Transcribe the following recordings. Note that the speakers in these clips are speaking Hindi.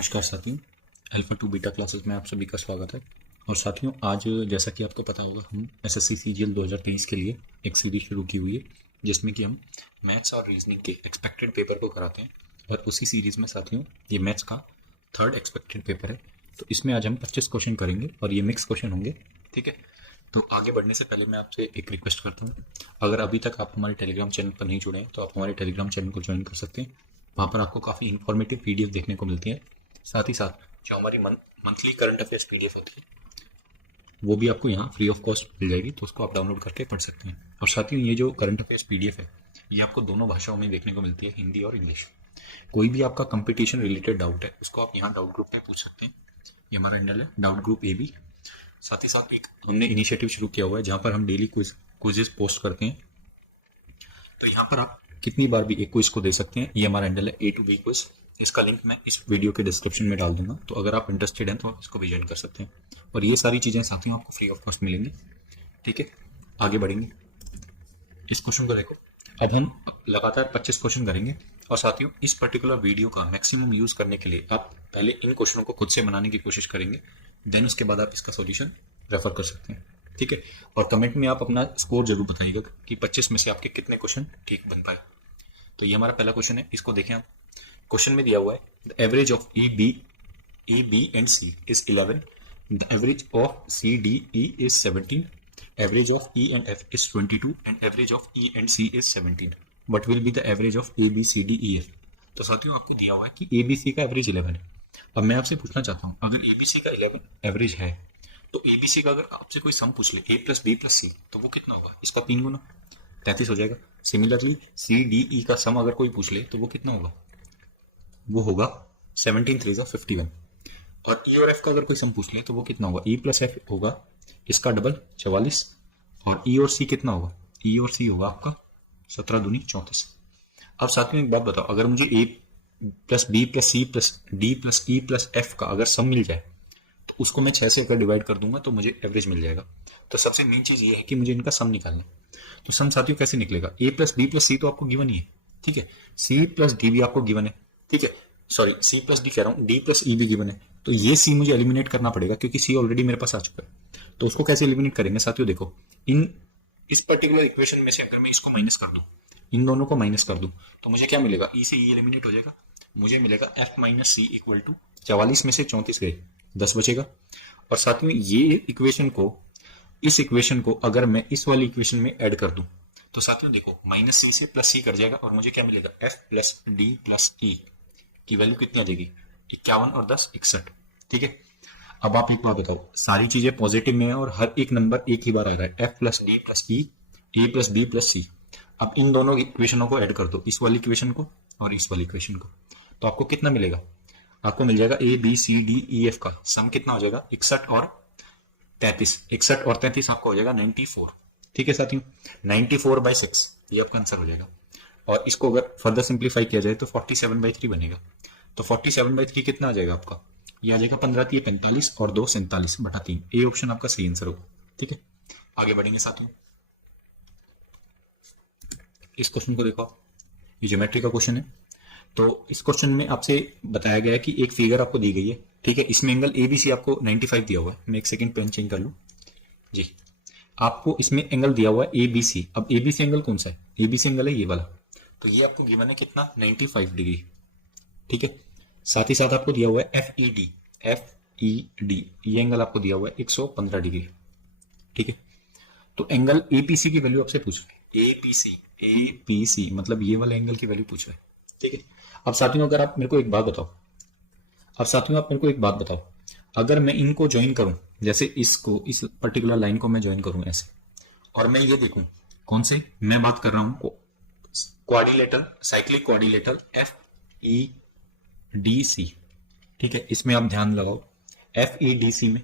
नमस्कार साथियों, अल्फा टू बीटा क्लासेस में आप सभी का स्वागत है। और साथियों, आज जैसा कि आपको पता होगा, हम एसएससी सीजीएल 2023 के लिए एक सीरीज शुरू की हुई है जिसमें कि हम मैथ्स और रीजनिंग के एक्सपेक्टेड पेपर को कराते हैं। और उसी सीरीज में साथियों ये मैथ्स का थर्ड एक्सपेक्टेड पेपर है। तो इसमें आज हम 25 क्वेश्चन करेंगे और ये मिक्स क्वेश्चन होंगे। ठीक है, तो आगे बढ़ने से पहले मैं आपसे एक रिक्वेस्ट करता हूँ, अगर अभी तक आप हमारे टेलीग्राम चैनल पर नहीं जुड़े हैं तो आप हमारे टेलीग्राम चैनल को ज्वाइन कर सकते हैं। वहाँ पर आपको काफ़ी इन्फॉर्मेटिव पीडीएफ देखने को मिलती है। साथ ही साथ जो हमारी मंथली करंट अफेयर्स पीडीएफ होती है वो भी आपको यहाँ फ्री ऑफ कॉस्ट मिल जाएगी, तो उसको आप डाउनलोड करके पढ़ सकते हैं। और साथियों, ये जो करंट अफेयर्स पीडीएफ है ये आपको दोनों भाषाओं में देखने को मिलती है, हिंदी और इंग्लिश। कोई भी आपका कंपटीशन रिलेटेड डाउट है उसको आप यहाँ डाउट ग्रुप में पूछ सकते हैं। ये हमारा हैंडल है डाउट ग्रुप AB। साथ ही साथ एक हमने इनिशिएटिव शुरू किया हुआ है जहाँ पर हम डेली क्विजेस पोस्ट करते हैं। तो यहाँ पर आप कितनी बार भी एक क्विज को दे सकते हैं। ये हमारा हैंडल है A to B क्विज। इसका लिंक मैं इस वीडियो के डिस्क्रिप्शन में डाल दूंगा, तो अगर आप इंटरेस्टेड हैं तो आप इसको भी ज्वाइन कर सकते हैं। और ये सारी चीज़ें साथियों आपको फ्री ऑफ कॉस्ट मिलेंगी। ठीक है, आगे बढ़ेंगे। इस क्वेश्चन को देखो, अब हम लगातार 25 क्वेश्चन करेंगे। और साथियों, इस पर्टिकुलर वीडियो का मैक्सिमम यूज करने के लिए आप पहले इन क्वेश्चनों को खुद से बनाने की कोशिश करेंगे, देन उसके बाद आप इसका सॉल्यूशन रेफर कर सकते हैं। ठीक है, और कमेंट में आप अपना स्कोर जरूर बताइएगा कि 25 में से आपके कितने क्वेश्चन ठीक बन पाए। तो ये हमारा पहला क्वेश्चन है, इसको देखें आप। क्वेश्चन में दिया हुआ है the average of A B and C is 11, the average of C D E is 17, average of E and F is 22 and average of E and C is 17। What will be the average of A B C D E F. तो साथियों, आपको दिया हुआ है कि ए बी सी का एवरेज 11 है। अब मैं आपसे पूछना चाहता हूँ, अगर ए बी सी का 11 एवरेज है तो ए बी सी का अगर आपसे कोई सम पूछ ले A plus B plus C, तो वो कितना होगा? इसका 3 गुना 33 हो जाएगा। सिमिलरली सी डी ई का सम अगर कोई पूछ ले तो वो कितना होगा? वो होगा 17 3 51। और E और F का अगर कोई सम पूछ ले तो वो कितना होगा? E प्लस F होगा इसका डबल 44। और E और C कितना होगा? E और C होगा आपका 17 दूनी 34। अब साथ में एक बात बताओ, अगर मुझे A plus B plus C plus D plus E plus F का अगर सम मिल जाए तो उसको मैं 6 से अगर डिवाइड कर दूंगा तो मुझे एवरेज मिल जाएगा। तो सबसे मेन चीज ये है कि मुझे इनका सम निकालना है। तो सम साथियों कैसे निकलेगा? A plus B plus C तो आपको गिवन ही है। ठीक है, C प्लस D भी आपको गिवन है। ठीक है, सॉरी C प्लस D कह रहा हूँ, D प्लस E भी गिवन है। तो ये C मुझे एलिमिनेट करना पड़ेगा क्योंकि C ऑलरेडी मेरे पास आ चुका है। तो उसको कैसे एलिमिनेट करेंगे साथियों? देखो, इस पर्टिकुलर इक्वेशन में से अगर मैं इसको माइनस कर दूं, इन दोनों को माइनस कर दूं, तो मुझे क्या मिलेगा? E से E एलिमिनेट हो जाएगा। मुझे मिलेगा F minus C equal to 44 में से 34 गए 10 बचेगा। और साथ में ये इक्वेशन को, इस इक्वेशन को अगर मैं इस वाली इक्वेशन में ऐड कर दूं तो साथियों देखो, माइनस C से प्लस C कर जाएगा और मुझे क्या मिलेगा? F plus D plus E की वैल्यू कितनी आ जाएगी? 51 और 10 61। ठीक है, अब आप एक बात बताओ, सारी चीजें पॉजिटिव में है और हर एक नंबर एक ही बार आ रहा है, F plus D plus E, A plus B plus C। अब इन दोनों इक्वेशनों को ऐड कर दो, इस वाली इक्वेशन को और इस वाली इक्वेशन को, तो आपको कितना मिलेगा? आपको मिल जाएगा A B C D E F का सम कितना हो जाएगा? 61 और 33। 61 और 33 आपको हो जाएगा 94। ठीक है साथियों, 94/6 ये आपका आंसर हो जाएगा। और इसको अगर फर्दर सिंप्लीफाई किया जाए तो 47/3 बनेगा। तो 47/3 कितना आ जाएगा आपका? ये आ जाएगा 15 3 45 और 2 47/3। ए ऑप्शन आपका सही आंसर होगा। ठीक है, आगे बढ़ेंगे साथियों। इस क्वेश्चन को देखो, ये ज्योमेट्री का क्वेश्चन है। तो इस क्वेश्चन में आपसे बताया गया है कि एक फिगर आपको दी गई है। ठीक है, इसमें एंगल ABC आपको 95 दिया हुआ है। मैं एक सेकंड पेन चेंज कर लूं जी। आपको इसमें एंगल दिया हुआ है ABC। अब ABC एंगल कौन सा है? ABC एंगल है ये वाला। तो ये आपको गिवन है कितना? 95 डिग्री। ठीक है, साथ ही साथ आपको दिया हुआ है FED ये एंगल आपको दिया हुआ है 115 डिग्री। ठीक है, तो एंगल APC की वैल्यू आपसे पूछ रहे हैं। APC मतलब ये वाला एंगल की वैल्यू पूछ रहे हैं। ठीक है, अब साथियों अगर आप मेरे को एक बात बताओ, अगर मैं इनको ज्वाइन करूं, जैसे इसको, इस पर्टिकुलर लाइन को मैं ज्वाइन करूं ऐसे, और मैं ये देखूं कौन से, मैं बात कर रहा हूं क्वाड्रिलेटरल, साइक्लिक क्वाड्रिलेटरल FEDC। ठीक है, इसमें आप ध्यान लगाओ FEDC में,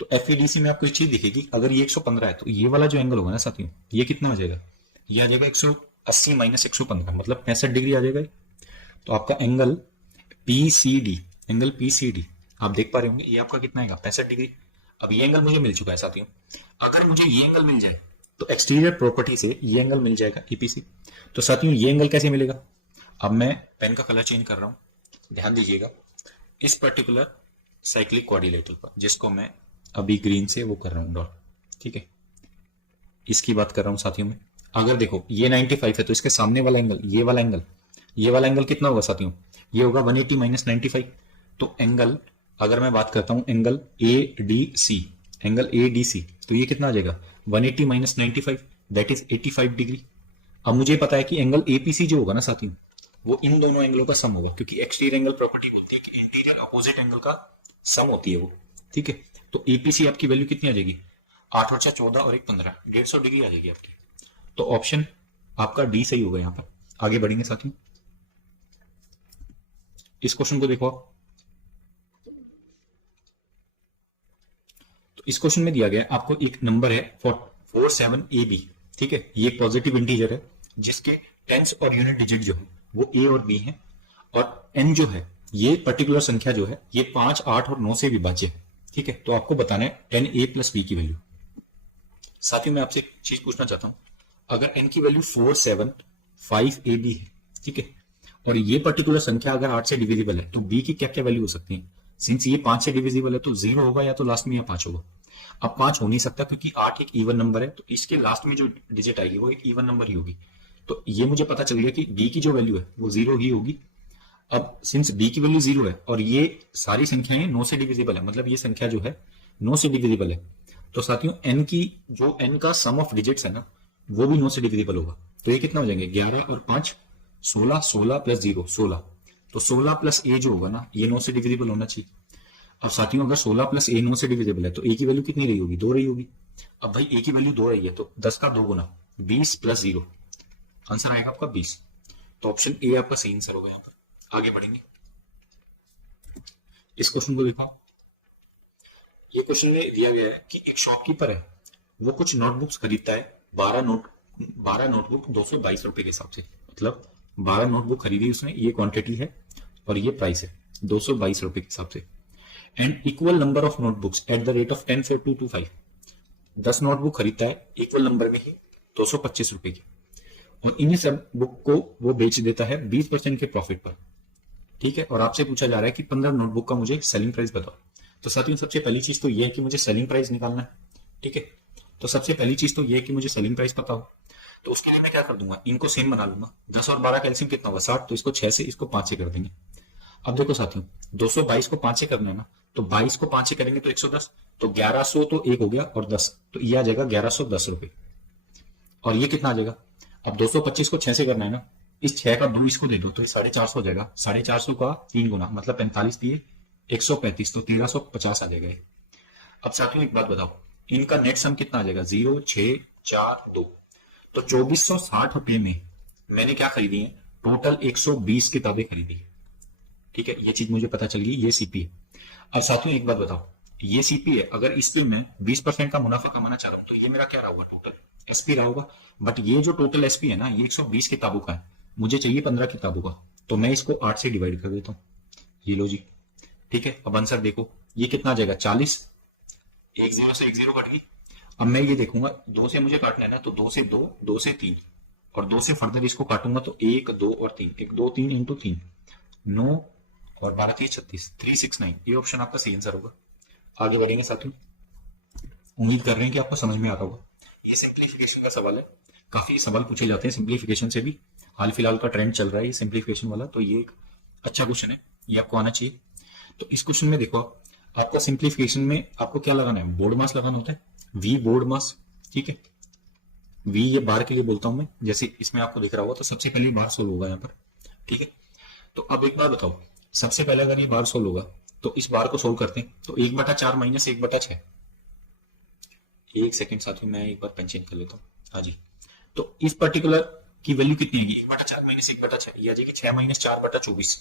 तो FEDC में आपको एक चीज दिखेगी, अगर ये 115 है तो ये वाला जो एंगल होगा ना साथियों, ये कितना आ जाएगा? ये आ जाएगा 180 माइनस 115, मतलब 65 डिग्री आ जाएगा। तो आपका एंगल PCD आप देख पा रहे होंगे, ये आपका कितना आएगा? 65 डिग्री। अब ये एंगल मुझे मिल चुका है साथियों। अगर मुझे ये एंगल मिल जाए तो एक्सटीरियर प्रॉपर्टी से ये एंगल मिल जाएगा EPC। तो साथियों ये एंगल कैसे मिलेगा? अब मैं पेन का कलर चेंज कर रहा हूं, ध्यान दीजिएगा। इस पर्टिकुलर साइक्लिक क्वाड्रिलेटरल पर, जिसको मैं अभी ग्रीन से वो कर रहा हूं डॉट, ठीक है, इसकी बात कर रहा हूं साथियों में। अगर देखो ये 95 है तो इसके सामने वाला एंगल, ये वाला एंगल कितना होगा साथियों, ये होगा 180 माइनस 95। तो एंगल, अगर मैं बात करता हूं angle A D C, angle A D C, तो ये कितना आ जाएगा 180 माइनस 95, दैट इज 85 डिग्री। अब मुझे पता है कि एंगल एपीसी जो होगा ना साथियों, वो इन दोनों एंगलों का सम होगा, क्योंकि एक्सटीरियर एंगल प्रॉपर्टी बोलती है कि इंटीरियर अपोजिट एंगल का सम होती है वो, ठीक है। तो एपीसी आपकी वैल्यू कितनी आ जाएगी, 8 और 4 14 और 1 15, 150 डिग्री आ जाएगी आपकी। तो ऑप्शन आपका डी सही होगा यहाँ पर। आगे बढ़ेंगे साथियों, इस क्वेश्चन को देखो आप। तो इस क्वेश्चन में दिया गया है आपको एक नंबर है 47AB, ठीक है, ये एक पॉजिटिव इंटीजर है जिसके टेंस और यूनिट डिजिट जो है वो ए और बी है, और एन जो है ये पर्टिकुलर संख्या जो है ये 5 8 और 9 से विभाज्य है, ठीक है। तो आपको बताना है 10a प्लस बी की वैल्यू। साथियों मैं आपसे एक चीज पूछना चाहता हूं, अगर n की वैल्यू 475ab है, ठीक है, और ये पर्टिकुलर संख्या अगर 8 से डिविजिबल है तो b की क्या क्या वैल्यू हो सकती है। सिंस ये 5 से डिविजिबल है तो 0 होगा या तो लास्ट में या 5 होगा। अब 5 हो नहीं सकता क्योंकि 8 एक इवन नंबर है, तो इसके लास्ट में जो डिजिट आएगी वो एक इवन नंबर ही होगी। तो ये मुझे पता चल गया कि b की जो वैल्यू है वो 0 ही होगी। अब सिंस b की वैल्यू 0 है और ये सारी संख्याएं 9 से डिविजिबल है, मतलब ये संख्या जो है 9 से डिविजिबल है, तो साथियों n की जो n का सम ऑफ डिजिट्स है ना वो भी 9 से डिविजिबल होगा। तो ये कितना हो जाएंगे 11 और 5 16, 16 प्लस 0 16, तो 16 प्लस a जो होगा ना ये 9 से डिविजिबल होना चाहिए। अब साथियों अगर 16 प्लस a 9 से डिविजिबल है तो a की वैल्यू कितनी रही होगी 2 रही होगी। अब भाई a की वैल्यू 2 रही है तो 10 का 2 गुना 20 प्लस 0, आंसर आएगा आपका 20। तो ऑप्शन ए आपका सही आंसर होगा यहाँ पर। आगे बढ़ेंगे, इस क्वेश्चन को देखो। ये क्वेश्चन में दिया गया है कि एक शॉपकीपर है, वो कुछ नोटबुक्स खरीदता है 12 नोटबुक 222 रुपए के हिसाब से, मतलब 12 नोटबुक खरीदी उसने, ये क्वांटिटी है और ये प्राइस है 222 रुपए के हिसाब से। And equal number of notebooks at the rate of 10 for 225, 10 notebook खरीदता है इक्वल नंबर में ही 225 रुपए की, और इन्हीं सब बुक को वो बेच देता है 20% के प्रॉफिट पर, ठीक है। और आपसे पूछा जा रहा है कि 15 नोटबुक का मुझे सेलिंग प्राइस बताओ। तो साथियों सबसे पहली चीज तो ये है कि मुझे सेलिंग प्राइस निकालना है, ठीक है। तो सबसे पहली चीज तो ये है कि मुझे सेलिंग प्राइस पता हो, तो उसके लिए मैं क्या कर दूंगा, इनको सेम बना लूंगा। 10 और 12 का एलसीएम कितना होगा 60, तो इसको 6 से इसको 5 से कर देंगे। अब देखो साथियों 222 को 5 से करना है ना, तो 22 को 5 से करेंगे तो 110, तो 1100 तो एक हो गया और 10, तो ये आ जाएगा 1110 रुपए। और ये कितना आ जाएगा, अब 225 को 6 से करना है ना, इस 6 का 2 इसको दे दो तो ये 450 हो जाएगा, 450 का 3 गुना मतलब 45 दिए 135, तो 1350 आ जाएगा। अब साथियों एक बात बताओ, इनका नेट सम कितना आ जाएगा 0 6 4 2, तो 2460 रुपए में मैंने क्या खरीदी है, टोटल 120 किताबें खरीदी है, ठीक है। ये चीज मुझे पता चल गई, ये सीपी है। अब साथियों एक बात बताओ, ये सीपी है, अगर इस पे मैं 20% का मुनाफा कमाना चाह रहा हूं तो ये मेरा क्या रहा होगा, टोटल एसपी रहा होगा। बट ये जो टोटल एसपी है ना ये 120 किताबों का है, मुझे चाहिए 15 किताबों का, तो मैं इसको 8 से डिवाइड कर देता हूँ, ये लो जी, ठीक है। अब आंसर देखो ये कितना आ जाएगा 40, एक जीरो से एक जीरो कट गई। अब मैं ये देखूंगा 2 से मुझे काटना है ना, तो 2 से 2, 2 से 3 और 2 से फर्दर इसको काटूंगा तो 1 2 और 3, 1 2 3 इंटू 3 9 और 12 3 36, 369, ये ऑप्शन आपका सही आंसर होगा। आगे बढ़ेंगे साथियों, उम्मीद कर रहे हैं कि आपको समझ में आ रहा होगा। ये सिंप्लीफिकेशन का सवाल है, काफी सवाल पूछे जाते हैं सिंप्लीफिकेशन से भी, हाल फिलहाल का ट्रेंड चल रहा है ये सिंप्लीफिकेशन वाला, तो ये एक अच्छा क्वेश्चन है, ये आपको आना चाहिए। तो इस क्वेश्चन में देखो आपको सिंप्लीफिकेशन में आपको क्या लगाना है, बोर्ड मास लगाना होता है, वी बोर्ड मास, ठीक है। वी ये बार के लिए बोलता हूं मैं, जैसे इसमें आपको दिख रहा होगा, तो सबसे पहले बार सोल्व होगा यहाँ पर, ठीक है। तो अब एक बार बताओ, सबसे पहले अगर ये बार सोल्व होगा तो इस बार को सोल्व करते हैं, तो 1/4 माइनस 1/6, एक सेकेंड साथियों मैं एक बार पेन चेंज कर लेता हूँ, हाँ जी। तो इस पर्टिकुलर की वैल्यू कितनी आएगी, 1/4 माइनस 1/6, ये आ जाएगी 6 माइनस 4/24,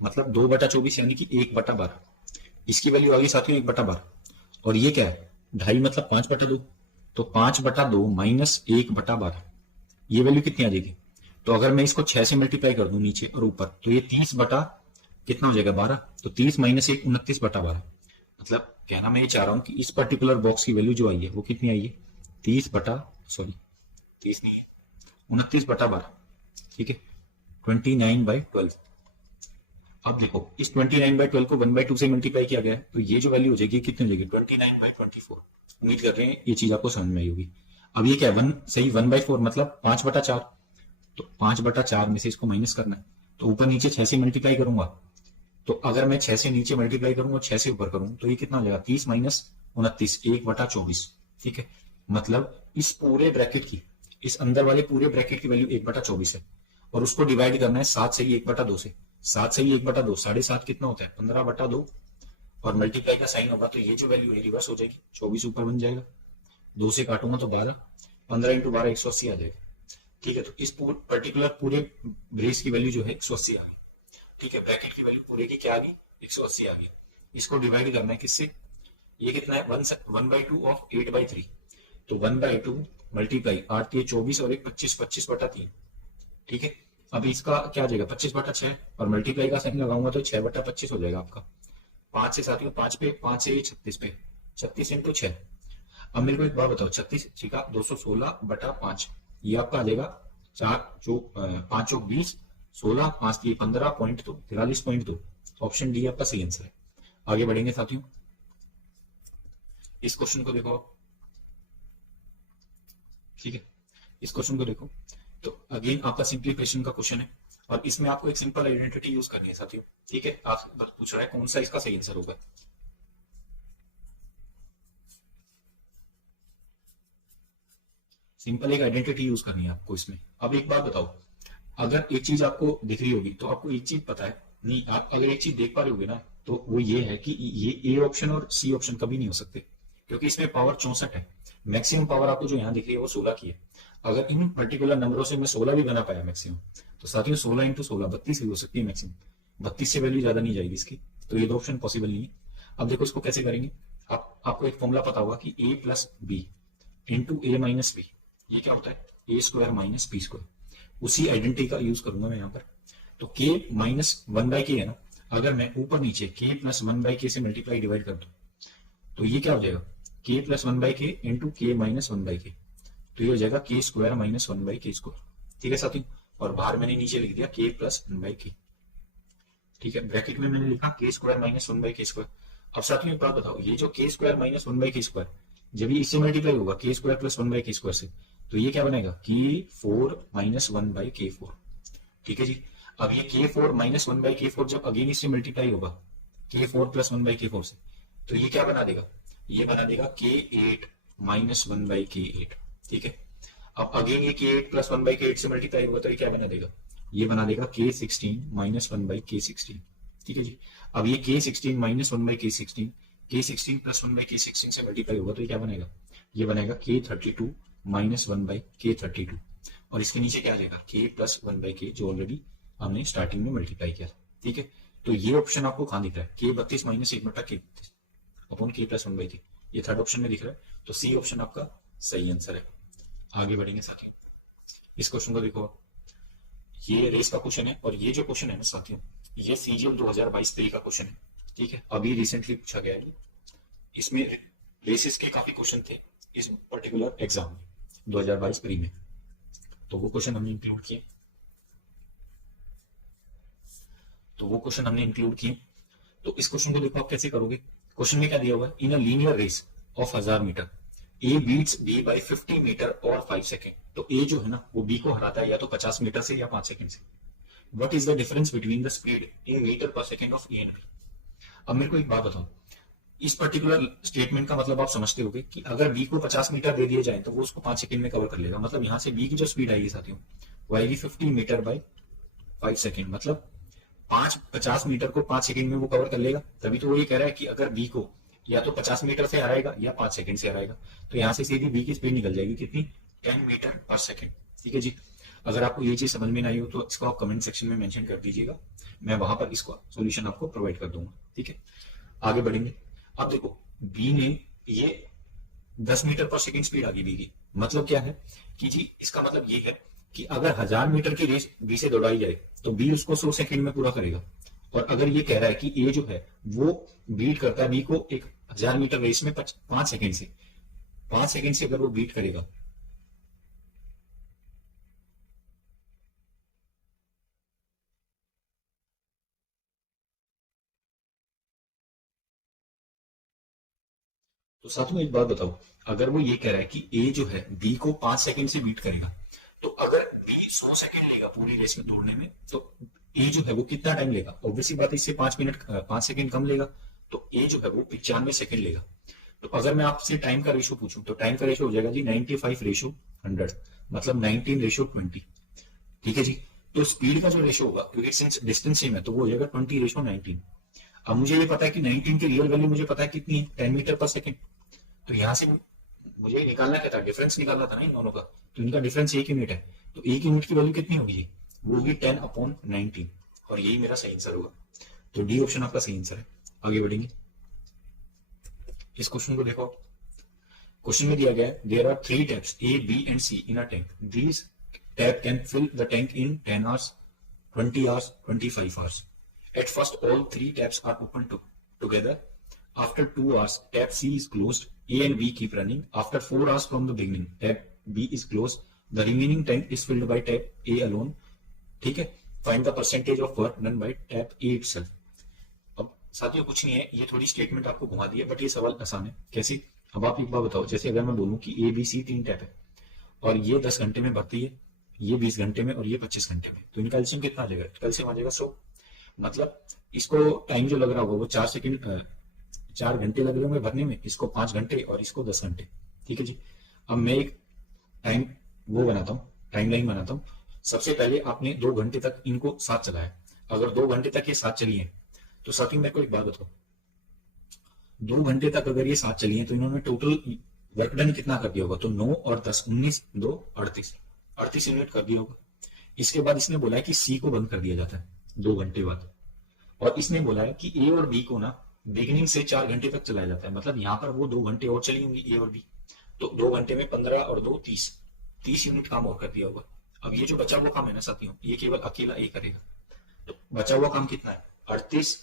मतलब 2/24 यानी कि 1/12। इसकी वैल्यू आ गई साथियों 1/12, और ये क्या है 2.5 मतलब 5/2, तो 5/2 माइनस 1/12, ये वैल्यू कितनी आ जाएगी। तो अगर मैं इसको 6 से मल्टीप्लाई कर दूं नीचे और ऊपर, तो ये 30 बटा कितना हो जाएगा 12, तो 30 माइनस 1 29/12, मतलब कहना मैं ये चाह रहा हूं कि इस पर्टिकुलर बॉक्स की वैल्यू जो आई है वो कितनी आई है 30 नहीं है 29/12, ठीक है, 29/12, अब देखो इस 29/12 को 1/2 से मल्टीप्लाई किया गया है, तो ये जो वैल्यू हो जाएगी कितनी हो जाएगी 29/24। उम्मीद कर रहे हैं ये चीज आपको समझ में आई होगी। अब ये क्या है, वन सही 1/4 मतलब 5/4। तो 5/4 में से इसको माइनस करना है, तो ऊपर नीचे 6 से मल्टीप्लाई करूंगा। तो अगर मैं 6 से नीचे मल्टीप्लाई करूंगा, 6 से ऊपर करूं, तो ये कितना हो जाएगा 30 माइनस 29, 1/24। ठीक है, मतलब इस पूरे ब्रैकेट की, इस अंदर वाले पूरे ब्रैकेट की वैल्यू 1/24 है, और उसको डिवाइड करना है 7 से ही 1/2 से। 7 से ही 1/2, 7.5 कितना होता है 15/2, और मल्टीप्लाई का साइन होगा तो ये जो वैल्यू है रिवर्स हो जाएगी, 24 ऊपर बन जाएगा, 2 से काटूंगा तो 12, 15 इंटू 12 180 आ जाएगा। ठीक है, तो इस पर्टिकुलर पूरे ब्रेस की वैल्यू जो है 180 आ गई। ठीक है, ब्रैकेट की वैल्यू पूरे की क्या आ गई 180 आ गई। इसको डिवाइड करना है किससे, ये कितना है 1/2 ऑफ 8/3, तो 1/2 मल्टीप्लाई 8 के 24 और एक 25, 25/3। ठीक है, अब इसका क्या आ जाएगा 25/6, और मल्टीप्लाई का साइन लगाऊंगा तो 6/25 हो जाएगा आपका। 5 से साथियों 5 पे, 5 से 36 पे, 36 इंटू 6। अब मेरे को एक बात बताओ, 36 का 216/5, ये आपका आ जाएगा 5 चौक 20, 16, 5 की 15.2, 43.2। ऑप्शन डी आपका सही आंसर है। आगे बढ़ेंगे साथियों, इस क्वेश्चन को देखो। ठीक है, इस क्वेश्चन को देखो, तो अगेन आपका सिंप्लीफिकेशन का क्वेश्चन है, और इसमें आपको एक सिंपल आइडेंटिटी यूज करनी है साथियों। ठीक है, आप पूछ रहा है कौन सा इसका सही आंसर होगा। सिंपल एक आइडेंटिटी यूज करनी है आपको इसमें। अब एक बात बताओ, अगर एक चीज आपको दिख रही होगी तो आपको एक चीज पता है नहीं, आप अगर एक चीज देख पा रहे होगे ना, तो वो ये है कि ये ए ऑप्शन और सी ऑप्शन कभी नहीं हो सकते, क्योंकि इसमें पावर 64 है। मैक्सिमम पावर आपको जो यहाँ दिख रही है वो 16 की है। अगर इन पर्टिकुलर नंबरों से मैं 16 भी बना पाया मैक्सिमम, तो साथियों 16 इंटू 16 32 भी हो सकती है मैक्सिमम, 32 से वैल्यू ज्यादा नहीं जाएगी इसकी, तो ये दो ऑप्शन पॉसिबल नहीं है। अब देखो इसको कैसे करेंगे, आपको एक फॉर्मूला पता होगा कि ए प्लस बी इंटू ए माइनस बी, ये क्या होता है ए स्क्वायर माइनस बी स्क्वायर। उसी आइडेंटिटी का यूज करूंगा मैं यहाँ पर। तो के माइनस 1/k है ना, अगर मैं ऊपर नीचे के प्लस 1/k से मल्टीप्लाई डिवाइड कर दूं, तो ये क्या हो जाएगा के प्लस 1/k इंटू के माइनस 1/k, तो ये हो जाएगा के स्क्वायर माइनस 1/k स्क्वायर। ठीक है साथियों, और बाहर मैंने नीचे लिख दिया के प्लस 1/k। ठीक है, ब्रैकेट में मैंने लिखा के स्क्वायर माइनस 1/k स्क्वायर। अब साथियों एक बात बताओ, ये जो के स्क्वायर माइनस 1/k स्क्वायर, जब ये इससे मल्टीप्लाई होगा के स्क्वायर प्लस 1/k स्क्वायर से, तो ये क्या बनेगा के 4 माइनस 1/k4। ठीक है जी, अब ये k4 माइनस 1/k4 जब अगेन इससे मल्टीप्लाई होगा k4 प्लस 1/k4 से, तो ये क्या बना देगा, ये बना देगा k8 माइनस 1/k8। ठीक है, अब अगेन ये k8 प्लस 1/k8 से मल्टीप्लाई होगा, तो ये क्या बना देगा, ये बना देगा k16 माइनस 1/k16। ठीक है जी, अब ये k16 minus 1/k16, k16 plus 1/k16 से मल्टीप्लाई होगा, तो ये क्या बनेगा, ये बनेगा k32 माइनस 1/k32, और इसके नीचे क्या आ जाएगा k प्लस 1/k, जो ऑलरेडी हमने स्टार्टिंग में मल्टीप्लाई किया। ठीक है, तो ये ऑप्शन आपको कहां दिख रहा है k32 minus 1/k32 upon k plus 1/k, ये थर्ड ऑप्शन में दिख रहा है, तो सी ऑप्शन आपका सही आंसर है। आगे बढ़ेंगे साथियों, इस क्वेश्चन को देखो, ये रेस का क्वेश्चन है, और ये जो क्वेश्चन है ना साथियों, ये सीजीएल 2022-23 का क्वेश्चन है। ठीक है, अभी रिसेंटली पूछा गया है, इसमें रेसिस के काफी क्वेश्चन थे इस पर्टिकुलर एग्जाम में 2022-23 में, तो वो क्वेश्चन हमने इंक्लूड किए, तो इस क्वेश्चन को देखो आप कैसे करोगे। क्वेश्चन में क्या दिया हुआ है, in a linear race of 1000 metre A beats B by 50 metre और 5 सेकेंड, तो ए जो है ना वो बी को हराता है या तो 50 मीटर से या 5 सेकेंड से। What is the difference between the speed in metre per second of A and B. अब मेरे को एक बात बताओ, इस पर्टिकुलर स्टेटमेंट का मतलब आप समझते होगे कि अगर बी को 50 मीटर दे दिए जाए तो वो उसको 5 सेकंड में कवर कर लेगा, मतलब यहाँ से बी की जो स्पीड आएगी साथियों वो आएगी 50 मीटर बाय 5 सेकंड, मतलब 50 मीटर को 5 सेकंड में वो कवर कर लेगा। तभी तो वो ये कह रहा है कि अगर बी को या तो 50 मीटर से हराएगा या 5 सेकंड से हराएगा, तो यहाँ से सीधी बी की स्पीड निकल जाएगी कितनी 10 मीटर पर सेकंड। ठीक है जी, अगर आपको ये चीज समझ में नहीं आई हो तो इसको आप कमेंट सेक्शन में मेंशन कर दीजिएगा, मैं वहां पर इसको सॉल्यूशन आपको प्रोवाइड कर दूंगा। ठीक है, आगे बढ़ेंगे। अब देखो बी ने ये 10 मीटर पर सेकंड स्पीड आ गई बी की, मतलब क्या है कि जी इसका मतलब ये है कि अगर 1000 मीटर की रेस बी से दौड़ाई जाए तो बी उसको 100 सेकंड में पूरा करेगा। और अगर ये कह रहा है कि ए जो है वो बीट करता है बी को 1000 मीटर रेस में 5 सेकंड से, 5 सेकंड से अगर वो बीट करेगा तो साथ में एक बात बताओ, अगर वो ये कह रहा है कि ए जो है बी को 5 सेकंड से बीट करेगा, तो अगर बी 100 सेकंड लेगा पूरी रेस में दौड़ने में, तो ए जो है वो कितना टाइम लेगा? ऑब्वियसली बात है, इससे 5 सेकंड कम लेगा, तो ए जो है वो 95 सेकंड लेगा। तो अगर मैं आपसे टाइम का रेशो पूछूं, तो टाइम का रेशो हो जाएगा जी 95/100, मतलब 19/20। ठीक है जी। तो स्पीड का जो रेशो होगा, क्योंकि सिंस डिस्टेंस सेम है, तो वो हो जाएगा 20/19। अब मुझे ये पता है कि 19 की रियल वैल्यू मुझे पता है कितनी है, 10 मीटर पर सेकेंड। तो यहाँ से मुझे निकालना क्या था? डिफरेंस निकालना था ना इन दोनों का। तो इनका डिफरेंस 1 यूनिट है, तो 1 यूनिट की वैल्यू कितनी होगी? वो होगी 10/19, और यही मेरा सही आंसर होगा। तो डी ऑप्शन आपका सही आंसर है। आगे बढ़ेंगे, इस क्वेश्चन को देखो। क्वेश्चन में दिया गया है there are 3 taps A B and C in a tank. These tap can fill the tank in 10 hours, 20 hours, 25 hours. At first, all 3 taps are open together. After 2 hours, tap C is closed. A and B keep running. After 4 hours from the beginning, tap B is closed. The remaining tank is filled by tap A alone. ठीक है। Find the percentage of work done by tap A itself. अब साथियों कुछ नहीं है, ये थोड़ी स्टेटमेंट आपको घुमा दी है, बट ये सवाल आसान है। कैसे? अब आप एक बार बताओ, जैसे अगर मैं बोलूं कि ए बी सी 3 टैप है, और ये 10 घंटे में भरती है, ये 20 घंटे में, और ये 25 घंटे में, तो इनका एलसीएम कितना आ जाएगा? एलसीएम आ जाएगा 100। मतलब इसको टाइम जो लग रहा होगा वो 4 घंटे लग रहे होंगे भरने में, इसको 5 घंटे और इसको 10 घंटे। ठीक है जी। अब मैं एक टाइम वो बनाता हूँ, टाइम लाइन बनाता हूँ। सबसे पहले आपने 2 घंटे तक इनको साथ चलाया। अगर 2 घंटे तक ये साथ चलिए, तो साथ ही मेरे को एक बात बताओ, 2 घंटे तक अगर ये साथ चलिए तो इन्होंने टोटल वर्क डन कितना कर दिया होगा? तो 9 और 10, 19, 2, 38 यूनिट कर दिया होगा। इसके बाद इसने बोला है कि सी को बंद कर दिया जाता है 2 घंटे बाद, और इसने बोला है कि ए और बी को ना बिगिनिंग से 4 घंटे तक चलाया जाता है। मतलब यहाँ पर वो 2 घंटे और चली होंगी ए और बी, तो 2 घंटे में 15 और 2 30 यूनिट काम और कर दिया होगा। अब ये जो बचा हुआ काम है ना साथियों, ये केवल अकेला ए करेगा। तो बचा हुआ काम कितना है? 38,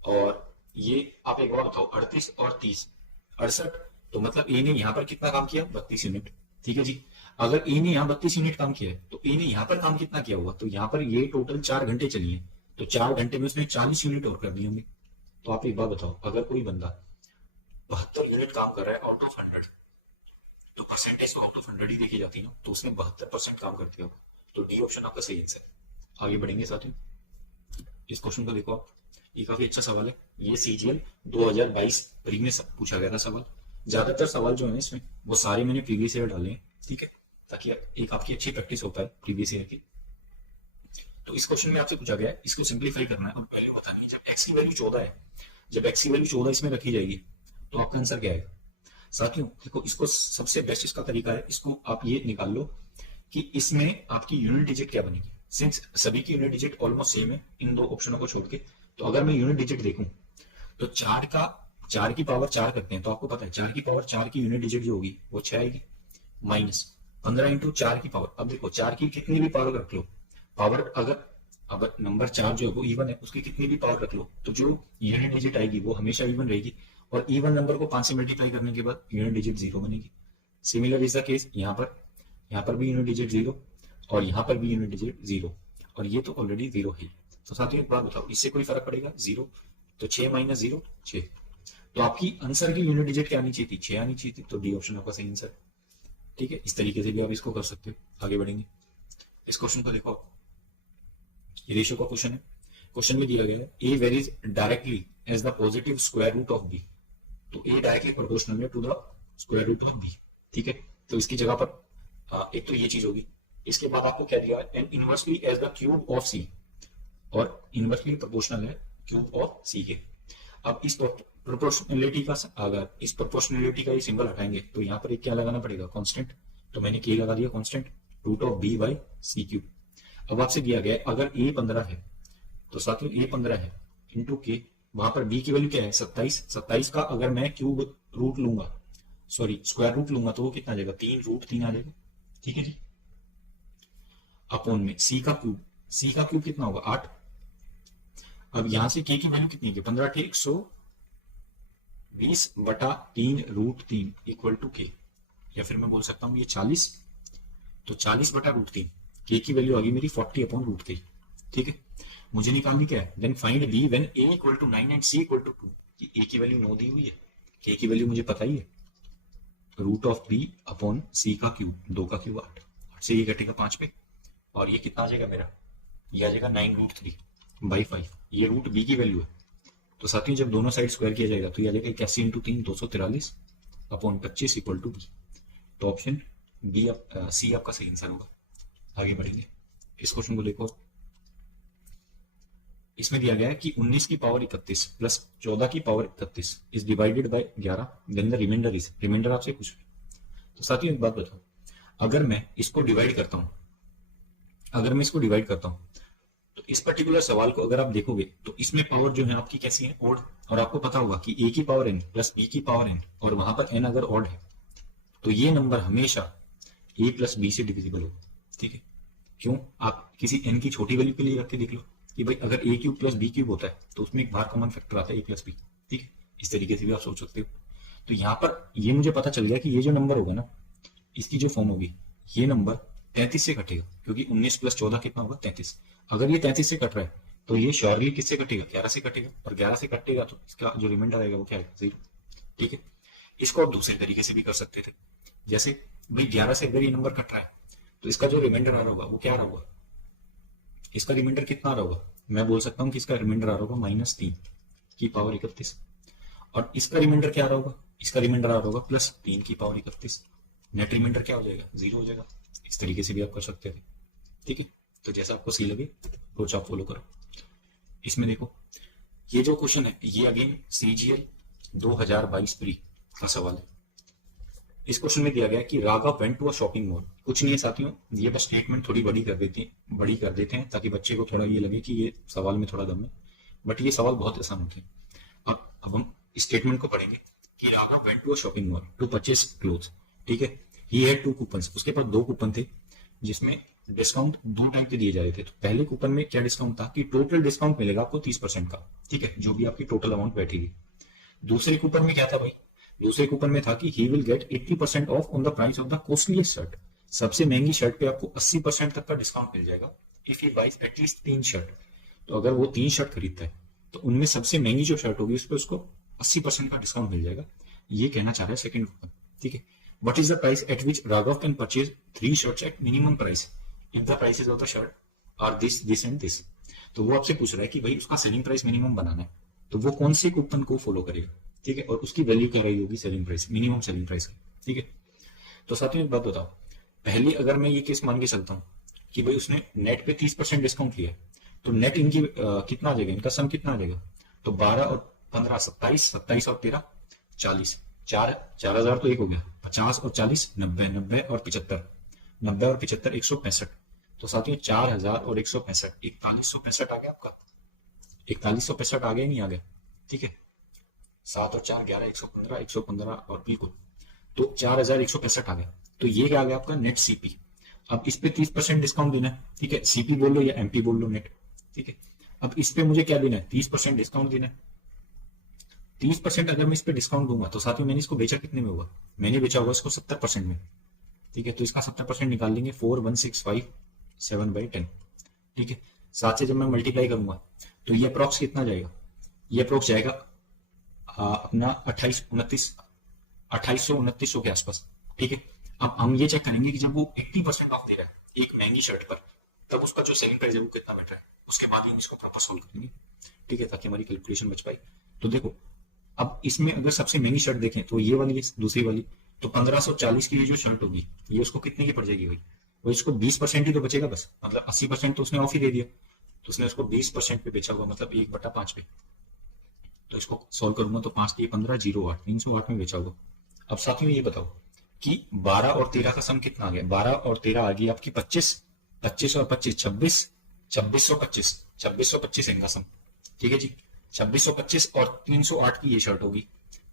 और ये आप एक बार बताओ, 38 और 30, 68। तो मतलब ए ने यहाँ पर कितना काम किया? 32 यूनिट। ठीक है जी। अगर ए ने यहाँ 32 यूनिट काम किया है, तो ए ने यहाँ पर काम कितना किया होगा? तो यहाँ पर ये टोटल 4 घंटे चली है, तो 4 घंटे में उसने 40 यूनिट और कर दी होंगी। तो आप एक बार बताओ, अगर कोई बंदा 72 यूनिट काम कर रहा है आउट ऑफ 100, तो परसेंटेज तो आउट ऑफ 100 ही देखी जाती है ना, तो उसने 72% काम कर दिया होगा। तो डी ऑप्शन आपका सही आंसर है। आगे बढ़ेंगे साथियों, इस क्वेश्चन को देखो आप, ये काफी अच्छा सवाल है। ये सीजीएल 2022 प्री में पूछा गया था सवाल। ज्यादातर सवाल जो है इसमें वो सारे मैंने प्रीवियस ईयर डाले हैं, ठीक है, ताकि एक आपकी अच्छी प्रैक्टिस हो पाए प्रीवियस ईयर की। तो इस क्वेश्चन में आपसे पूछा गया है, इसको सिंप्लीफाई करना है। और पहले बतानी है, जब एक्स की वैल्यू 14 है, जब एक्स की वैल्यू 14 इसमें रखी जाएगी, तो आपका आंसर क्या आएगा? साथियों देखो, इसको सबसे बेस्ट इसका तरीका है, इसको आप ये निकाल लो कि इसमें आपकी यूनिट डिजिट क्या बनेगी। सिंस सभी की यूनिट डिजिट ऑलमोस्ट सेम है इन 2 ऑप्शनों को छोड़ के, तो अगर मैं यूनिट डिजिट देखूं, तो 4 की पावर 4 करते हैं, तो आपको पता है 4 की पावर 4 की यूनिट डिजिट जो होगी वो 6 आएगी, माइनस 15 इंटू 4 की पावर। अब देखो 4 की कितनी भी पावर रख लो, पावर अगर नंबर 4 जो है वो इवन है, उसकी कितनी भी पावर रख लो, तो जो यूनिट डिजिट आएगी वो हमेशा इवन रहेगी, और इवन नंबर को 5 से मल्टीप्लाई करने के बाद यूनिट डिजिट 0 बनेगी। सिमिलर इज द केस यहाँ पर भी यूनिट डिजिट 0, और यहाँ पर भी यूनिट डिजिट 0, और ये तो ऑलरेडी 0 है। तो साथियों एक बात बताओ, इससे कोई फर्क पड़ेगा? 0, तो 6 माइनस 0 6। तो आपकी आंसर की यूनिट डिजिट क्या आनी चाहिए थी? 6 आनी चाहिए थी। तो डी ऑप्शन आपका सही आंसर। ठीक है, इस तरीके से भी आप इसको कर सकते हो। आगे बढ़ेंगे, इस क्वेश्चन को देखो, ये रेशियो का क्वेश्चन है। क्वेश्चन में दिया गया है A varies directly as the positive square root of B. तो ए डायरेक्टली प्रोपोर्शनल है to the square root of B. ठीक है, तो इसकी जगह पर एक तो ये चीज होगी। इसके बाद आपको क्या दिया है? N inversely as the cube of C, और इनवर्सली प्रोपोर्शनल है क्यूब ऑफ सी के। अब इस प्रोपोर्शनलिटी का, अगर इस प्रोपोर्शनलिटी का ये सिंबल हटाएंगे, तो यहाँ पर एक क्या लगाना पड़ेगा? कांस्टेंट। तो मैंने के लगा दिया constant, root of b by c cube. अब आपसे दिया गया है अगर ए 15 है, तो साथियों ए 15 है इंटू के, वहां पर बी की वैल्यू क्या है? 27। 27 का अगर मैं क्यूब रूट लूंगा, सॉरी स्क्वायर रूट लूंगा, तो वो कितना आ जाएगा? 3 रूट 3 आ जाएगा। ठीक है जी, अपॉन में सी का क्यूब। सी का क्यूब कितना होगा? 8। अब यहां से के की वैल्यू कितनी है? 15 × 120/3 रूट 3 इक्वल टू के, या फिर मैं बोल सकता हूं ये 40, तो 40/√3। के की वैल्यू आ गई मेरी 40/√3। ठीक है, मुझे निकालनी क्या है? Then find b when a = 9 and c = 2। A की वैल्यू 9 दी हुई है, के की वैल्यू मुझे पता ही है, रूट ऑफ बी अपॉन सी का क्यूब, 2 का क्यूब 8, 8 से ये घटेगा 5 पे, और ये कितना आ जाएगा मेरा, ये आ जाएगा 9√3/5, ये रूट बी की वैल्यू है। तो साथ ही जब दोनों साइड स्क्वायर किया जाएगा तो ये आ जाएगा 81 into 3 243 upon 25 equal to b. तो ऑप्शन बी सी आपका सही आंसर होगा। आगे बढ़ेंगे, इस क्वेश्चन को देखो। इसमें दिया गया है कि 19 की पावर 31 प्लस 14 की power 31 is divided by 11, then the remainder is, remainder आपसे पूछ रहे हैं। तो साथियों एक बात बताओ, अगर मैं इसको डिवाइड करता हूं, तो इस पर्टिकुलर सवाल को अगर आप देखोगे तो इसमें पावर जो है आपकी कैसी है, ऑड, और आपको पता होगा कि a की पावर n प्लस b की पावर n, और वहां पर n अगर ऑड है तो ये नंबर हमेशा a प्लस b से डिविजिबल होगा। ठीक है, क्यों, आप किसी n की छोटी वैल्यू के लिए रख के देख लो कि भाई अगर a cube plus b cube होता है तो उसमें एक बाहर कॉमन फैक्टर आता है a प्लस b। ठीक है, इस तरीके से भी आप सोच सकते हो। तो यहाँ पर ये मुझे पता चल गया कि ये जो नंबर होगा ना, इसकी जो फॉर्म होगी, ये नंबर 33 से कटेगा, क्योंकि 19 प्लस 14 कितना होगा, 33। अगर ये 33 से कट रहा है तो ये श्योरली किससे कटेगा, 11 से कटेगा, और 11 से कटेगा तो इसका जो रिमाइंडर आएगा वो क्या आएगा, 0। ठीक है, इसको आप दूसरे तरीके से भी कर सकते थे, जैसे भाई 11 से अगर ये नंबर कट रहा है तो इसका जो रिमाइंडर आ रहा होगा वो क्या आ रहा होगा, इसका रिमाइंडर कितना आ रहा होगा, मैं बोल सकता हूँ कि इसका रिमाइंडर आ रहा होगा -3 की पावर 31, और इसका रिमाइंडर क्या आ रहा होगा, इसका रिमाइंडर आ रहा होगा +3 की पावर 31। नेट रिमाइंडर क्या हो जाएगा, 0 हो जाएगा। इस तरीके से भी आप कर सकते थे। ठीक है, तो जैसा आपको सही लगे अप्रोच आप फॉलो करो। इसमें देखो, ये जो क्वेश्चन है ये अगेन CGL 2022 प्री का सवाल है। इस क्वेश्चन में दिया गया कि Raghav went to a shopping mall. कुछ नहीं है साथियों, ये बस स्टेटमेंट थोड़ी बड़ी कर देते हैं ताकि बच्चे को थोड़ा ये लगे कि ये सवाल में थोड़ा दम है, बट ये सवाल बहुत आसान होते हैं। अब हम स्टेटमेंट को पढ़ेंगे कि Raghav went to a shopping mall to purchase clothes. ठीक है, ही हैड 2 कूपन्स, उसके पास 2 कूपन थे जिसमें डिस्काउंट 2 टाइम पे दिए जा रहे थे। तो पहले कूपन में क्या डिस्काउंट था कि टोटल डिस्काउंट मिलेगा आपको 30% का। ठीक है, जो भी आपकी टोटल अमाउंट बैठेगी। दूसरे कूपन में क्या था भाई, दूसरे कूपन में था कि he will get 80% of on the price of the costliest shirt. सबसे महंगी शर्ट पे आपको 80% तक का डिस्काउंट मिल जाएगा if he buys at least 3 shirt. तो अगर वो 3 शर्ट खरीदता है तो उनमें सबसे महंगी जो शर्ट होगी उस पर उसको 80% का डिस्काउंट मिल जाएगा। ये कहना चाह रहा है सेकंड कूपन। ठीक है, what is the price at which Raghav can purchase 3 shirts at minimum price if the prices of the shirt are this and this। तो वो आपसे पूछ रहा है कि भाई उसका सेलिंग प्राइस मिनिमम बनाना है, तो वो कौन से कूपन को फॉलो करेगा। ठीक है, और उसकी वैल्यू क्या रही होगी selling price, minimum selling price की। ठीक है, तो साथियों एक बात बताओ, पहले अगर मैं ये केस मान के चलता हूँ कि भाई उसने नेट पे 30% डिस्काउंट लिया, तो नेट इनकी कितना आ जाएगा, इनका सम कितना आ जाएगा, तो 12 और 15 27, 27 और 13 40, 4,000 तो एक हो गया, 50 और 40 90, 90 और 75, 90 और 75 165। तो साथियों 4,000 और 165 4165 आ गया आपका, 4165 आ गया नहीं आ गया। ठीक है, 7 और 4 11 115, 115 और बिल्कुल, तो 4,165 आ गया। तो ये क्या आ गया आपका नेट सीपी। अब इस पे 30% डिस्काउंट देना है। ठीक है, सीपी बोल लो या एमपी बोल लो नेट। ठीक है, अब इस पे मुझे क्या देना है, 30% डिस्काउंट देना है। 30% अगर मैं इस पे डिस्काउंट दूंगा तो साथियों मैंने इसको बेचा कितने में होगा, मैंने बेचा होगा इसको 70% में। ठीक है, तो इसका 70% निकाल लेंगे 4165/7/10। ठीक है, साथ से जब मैं मल्टीप्लाई करूंगा तो ये अप्रोक्स कितना जाएगा, ये अप्रोक्स जाएगा अपना 2829 के आसपास। ठीक है, अब हम ये चेक करेंगे कि जब वो 80% ऑफ दे रहा है एक महंगी शर्ट पर, तब उसका जो सेलिंग प्राइस है वो कितना बैठ रहा है। उसके बाद ही हम इसको प्रॉपर सोल्व करेंगे। ठीक है, ताकि हमारी कैलकुलेशन बच पाए। तो देखो, अब इसमें अगर सबसे महंगी शर्ट देखें तो ये वाली है, दूसरी वाली, तो 1540 की ये जो शर्ट होगी ये उसको कितने की पड़ जाएगी भाई, वो इसको 20% ही तो बचेगा बस, मतलब 80% तो उसने ऑफ ही दे दिया, तो उसने उसको 20% पे बेचा हुआ, मतलब 1/5 पे। तो इसको सॉल्व करूंगा तो 5 15 08 308 में बेचा हुआ। अब साथियों ये बताओ कि 12 और 13 का सम कितना आ गया, 12 और 13 आ गई आपकी 25, 25 और 25 26, 2625, 2625 इनका सम। ठीक है जी, 2625 और 308 की ये शर्ट होगी,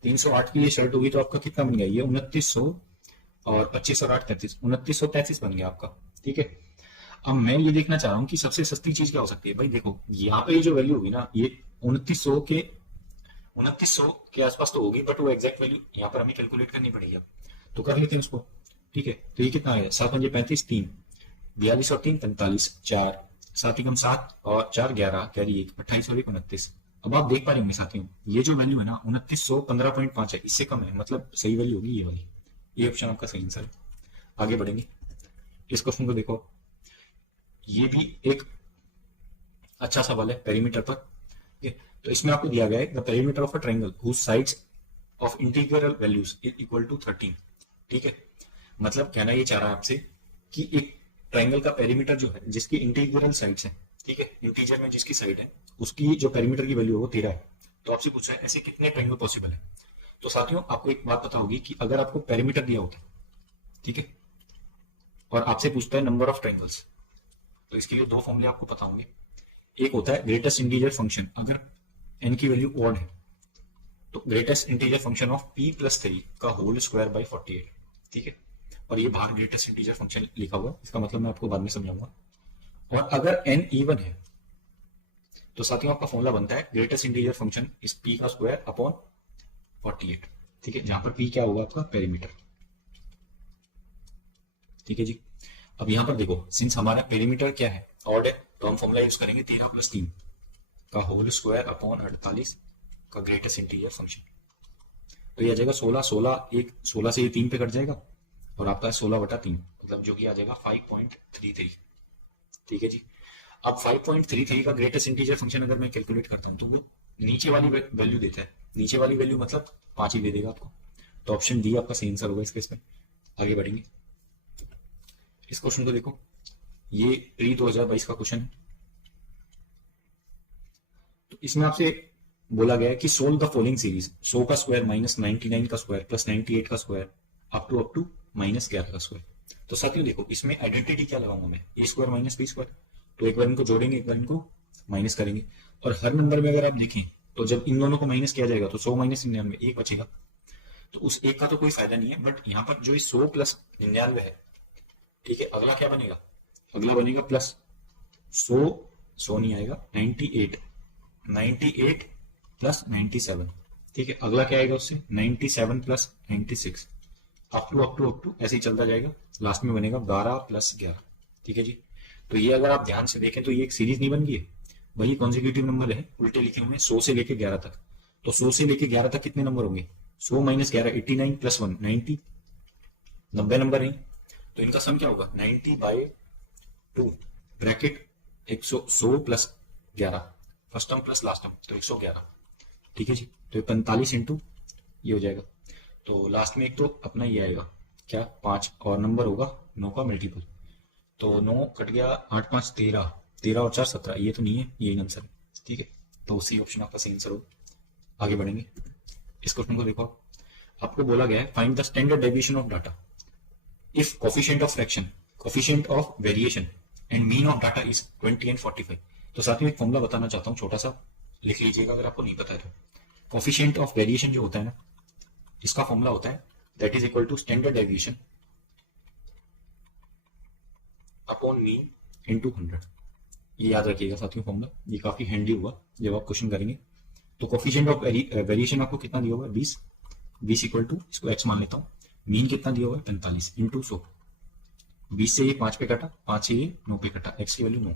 308 की ये शर्ट होगी तो आपका कितना बन गया, ये 2900 और 25 और 8 33, 2933 बन गया आपका। ठीक है, अब मैं ये देखना चाह रहा हूँ कि सबसे सस्ती चीज क्या हो सकती है। भाई देखो, यहाँ पे ये जो वैल्यू होगी ना, ये 2900 के आसपास तो होगी, बट वो एग्जैक्ट वैल्यू यहाँ पर हमें कैलकुलेट करनी पड़ेगी। अब तो कर लेते हैं उसको। ठीक है, तो ये कितना आया, 7 5 35 3 42 और 3 45 4 7 1 7 और 4 11 कैरी 1 28 और 1 29। अब आप देख पा रहे होंगे साथियों, ये जो वैल्यू है ना 2900 15.5 है, इससे कम है, मतलब सही वैल्यू होगी ये वाली, ये ऑप्शन आपका सही आंसर है। आगे बढ़ेंगे, इस क्वेश्चन को देखो, ये भी एक अच्छा सवाल है पेरीमीटर पर। ठीक है, तो इसमें आपको दिया गया है the perimeter of a triangle whose sides of integral values is equal to 13। ठीक है, मतलब कहना ये चाह रहा है आपसे कि एक ट्रायंगल का पेरीमीटर जो है जिसकी इंटीग्रल साइड्स है, ठीक है, इंटीजर में जिसकी साइड है उसकी जो पेरीमीटर की वैल्यू है वो 13 है। तो आपसे पूछा है ऐसे कितने ट्रायंगल पॉसिबल है। तो साथियों आपको एक बात पता होगी कि अगर आपको पेरीमीटर दिया होता है, ठीक है, और आपसे पूछता है नंबर ऑफ ट्रायंगल्स, तो इसके लिए दो फॉर्मूले आपको पता होंगे। एक होता है ग्रेटेस्ट इंटीजर फंक्शन, अगर एन की वैल्यू ऑड है तो greatest integer function of p plus 3 का होल स्क्वायर बाई 48। ठीक है, और ये बाहर ग्रेटेस्ट इंटीजर फंक्शन लिखा हुआ, इसका मतलब मैं आपको बाद में समझाऊंगा। और अगर n इवन है तो साथियों आपका फॉर्मूला बनता है ग्रेटेस्ट इंटीजर फंक्शन इस p का स्क्वायर अपॉन 48। ठीक है, जहां पर p क्या होगा आपका पेरीमीटर। ठीक है जी, अब यहां पर देखो सिंस हमारा पेरीमीटर क्या है ऑड है, तो हम फॉर्मूला यूज करेंगे 13 प्लस 3 का होल स्क्वायर अपॉन 48 का ग्रेटेस्ट इंटीजर फंक्शन। तो ये आ जाएगा 16, 16 एक 16 से ये 3 पे कट जाएगा और आपका 16/3, मतलब जो कि आ जाएगा 5.33। ठीक है जी, अब 5.33 का ग्रेटेस्ट इंटीजर फंक्शन अगर मैं कैलकुलेट करता हूं तो नीचे वाली वैल्यू देता है, नीचे वाली वैल्यू मतलब 5 ही दे देगा आपको। तो ऑप्शन डी आपका सही आंसर होगा इस केस में। आगे बढ़ेंगे, इस क्वेश्चन को देखो, ये प्री 2022 का क्वेश्चन है। तो इसमें आपसे बोला गया है कि सोल्व द फॉलोइंग सीरीज 100 का स्क्वायर माइनस 99 का स्क्वायर प्लस 98 का स्क्वायर अप टू माइनस 11 का स्क्वायर। तो साथियों देखो इसमें आइडेंटिटी क्या लगाऊंगा मैं, ए स्क्वायर माइनस बी स्क्वायर। तो एक बार इनको जोड़ेंगे, एक बार इनको माइनस करेंगे, और हर नंबर में अगर आप देखें तो जब इन दोनों को माइनस किया जाएगा तो 100 माइनस 99 एक बचेगा। तो उस एक का तो कोई फायदा नहीं है, बट यहाँ पर जो 100 प्लस 99 है, ठीक है, अगला क्या बनेगा, अगला बनेगा प्लस 100, 100 नहीं आएगा, 98 प्लस 97। ठीक है, अगला क्या आएगा उससे 97 प्लस 96 अप टू ऐसे ही चलता जाएगा, लास्ट में बनेगा 12 प्लस 11। ठीक है जी, तो ये अगर आप ध्यान से देखें तो ये एक सीरीज नहीं बन गई है, वही कॉन्जिक्यूटिव नंबर है, उल्टे लिखे हुए 100 से लेके 11 तक। तो 100 से लेके 11 तक कितने नंबर होंगे, 100 माइनस 11 89 प्लस 1 90, 90 नंबर नहीं। तो इनका सम क्या होगा 90/2 bracket 100 plus 11 first term plus last term तो 111। ठीक है जी, तो 45 इंटू ये हो जाएगा, तो लास्ट में एक तो अपना ये आएगा क्या 5 और नंबर होगा 9 का मल्टीपल, तो 9 कट गया 8 5 13, 13 और 4 17, ये तो नहीं है, यही आंसर है। ठीक है, तो सी ऑप्शन आपका सही आंसर होगा। आगे बढ़ेंगे, इस क्वेश्चन को देखो, आपको बोला गया है find the standard deviation of data if coefficient of fraction, coefficient of variation and mean of data is 20 and 45। तो साथ में एक फॉर्मूला बताना चाहता हूं, छोटा सा लिख लीजिएगा अगर आपको नहीं पता है तो। कोफिशिएंट ऑफ वेरिएशन जो होता है ना, इसका फॉर्मूला होता है that is equal to standard deviation upon mean into 100। ये याद रखिएगा साथियों फॉर्मूला, ये काफी हैंडी होगा जब आप क्वेश्चन करेंगे। तो कोफिशिएंट ऑफ वेरिएशन आपको कितना दिया हुआ है 20, 20 इक्वल टू इसको x मान लेता हूँ, मीन कितना दिया हुआ है 45 इंटू 100, 20 से ये 5 पे कटा, 5 से ये 9 पे कटा, x की वैल्यू 9।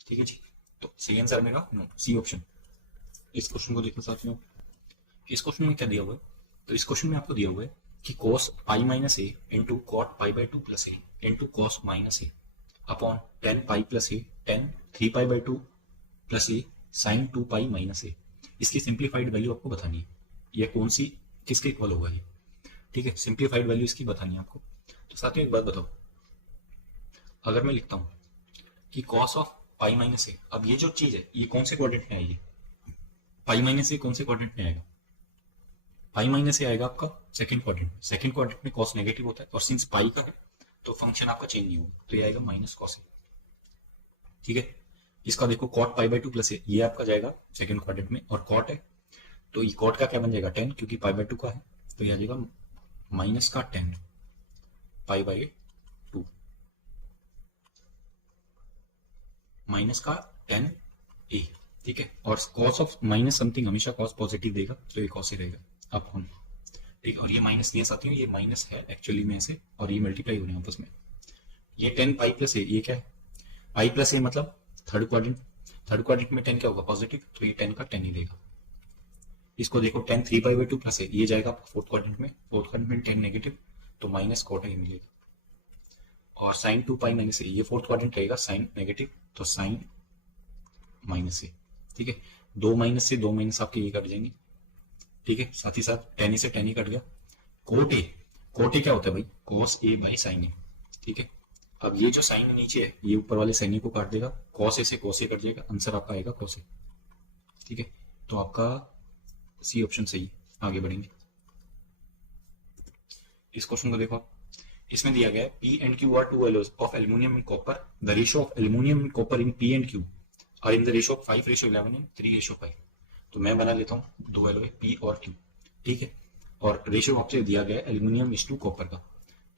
ठीक है जी, तो सही आंसर मेरा 9, सी ऑप्शन। इस क्वेश्चन को देखो साथियों, इस क्वेश्चन में क्या दिया हुआ है, तो इस क्वेश्चन में आपको दिया हुआ है कि cos pi minus A into cot pi by 2 plus A into cos minus A upon 10 pi plus A 10 3 pi by 2 plus A sine 2 pi minus A. इसकी सिंप्लीफाइड वैल्यू आपको बतानी है, यह कौन सी किसके इक्वल होगा ये। ठीक है, सिंप्लीफाइड वैल्यू इसकी बतानी है आपको। तो साथियों एक बात बताओ, अगर मैं लिखता हूं कि cos ऑफ पाई माइनस ए, अब ये जो चीज है ये कौन से क्वाड्रेंट में आएगी, पाई माइनस ए कौन से क्वाड्रेंट में आएगा, पाई माइनस ए आएगा आपका सेकंड क्वाड्रेंट। सेकंड क्वाड्रेंट में cos नेगेटिव होता है और सिंस पाई का है तो फंक्शन आपका चेंज नहीं होगा, तो ये आएगा माइनस cos ए। ठीक है, इसका देखो cot पाई बाई 2 प्लस ए, ये आपका जाएगा सेकंड क्वाड्रेंट में, और cot है तो ये cot का क्या बन जाएगा 10, क्योंकि पाई बाई 2 का है, तो ये आ जाएगा माइनस का 10 पाई बाई 2 माइनस का 10 ए। ठीक है, और cos ऑफ माइनस समथिंग हमेशा cos पॉजिटिव देगा, तो ये cos ही रहेगा अपॉन। ठीक है, और ये माइनस दिया साथियों, ये माइनस है एक्चुअली में ऐसे, और ये मल्टीप्लाई हो रहे हैं आपस में। ये 10 पाई प्लस ए, ये क्या है पाई प्लस ए मतलब थर्ड क्वाड्रेंट, थर्ड क्वाड्रेंट में 10 क्या होगा पॉजिटिव, तो ये 10 का 10 ही देगा। इसको देखो 10 3 पाई बाई 2 प्लस ए, ये जाएगा आपका फोर्थ क्वाड्रेंट में, फोर्थ क्वाड्रेंट में 10 नेगेटिव, तो माइनस कॉट ए मिलेगा, और साइन 2 पाई माइनस ए, ये फोर्थ क्वाड्रेंट रहेगा साइन नेगेटिव, तो साइन माइनस ए। ठीक है, 2 माइनस आपके ये कट जाएंगे। ठीक है, साथ ही साथ टेन ए से टेन ए कट गया। कोट ए, कोट ए क्या होता है भाई, कॉस ए बाई साइन ए। ठीक है, अब ये जो साइन नीचे है ये ऊपर वाले साइन ए को काट देगा, कॉस ए से कॉस ए कट जाएगा, आंसर आपका आएगा कॉस ए। ठीक है, तो आपका सी ऑप्शन सही। आगे बढ़ेंगे, इस क्वेश्चन को देखो। इसमें दिया गया है P and Q are two alloys of aluminum and copper. The ratio of aluminum and copper in P and Q are in the ratio of 5:11 and 3:5. तो मैं बना लेता हूँ दो एलोय P और Q। ठीक है, और रेशियो आपसे दिया गया है एल्यूमिनियम इस टू कॉपर का,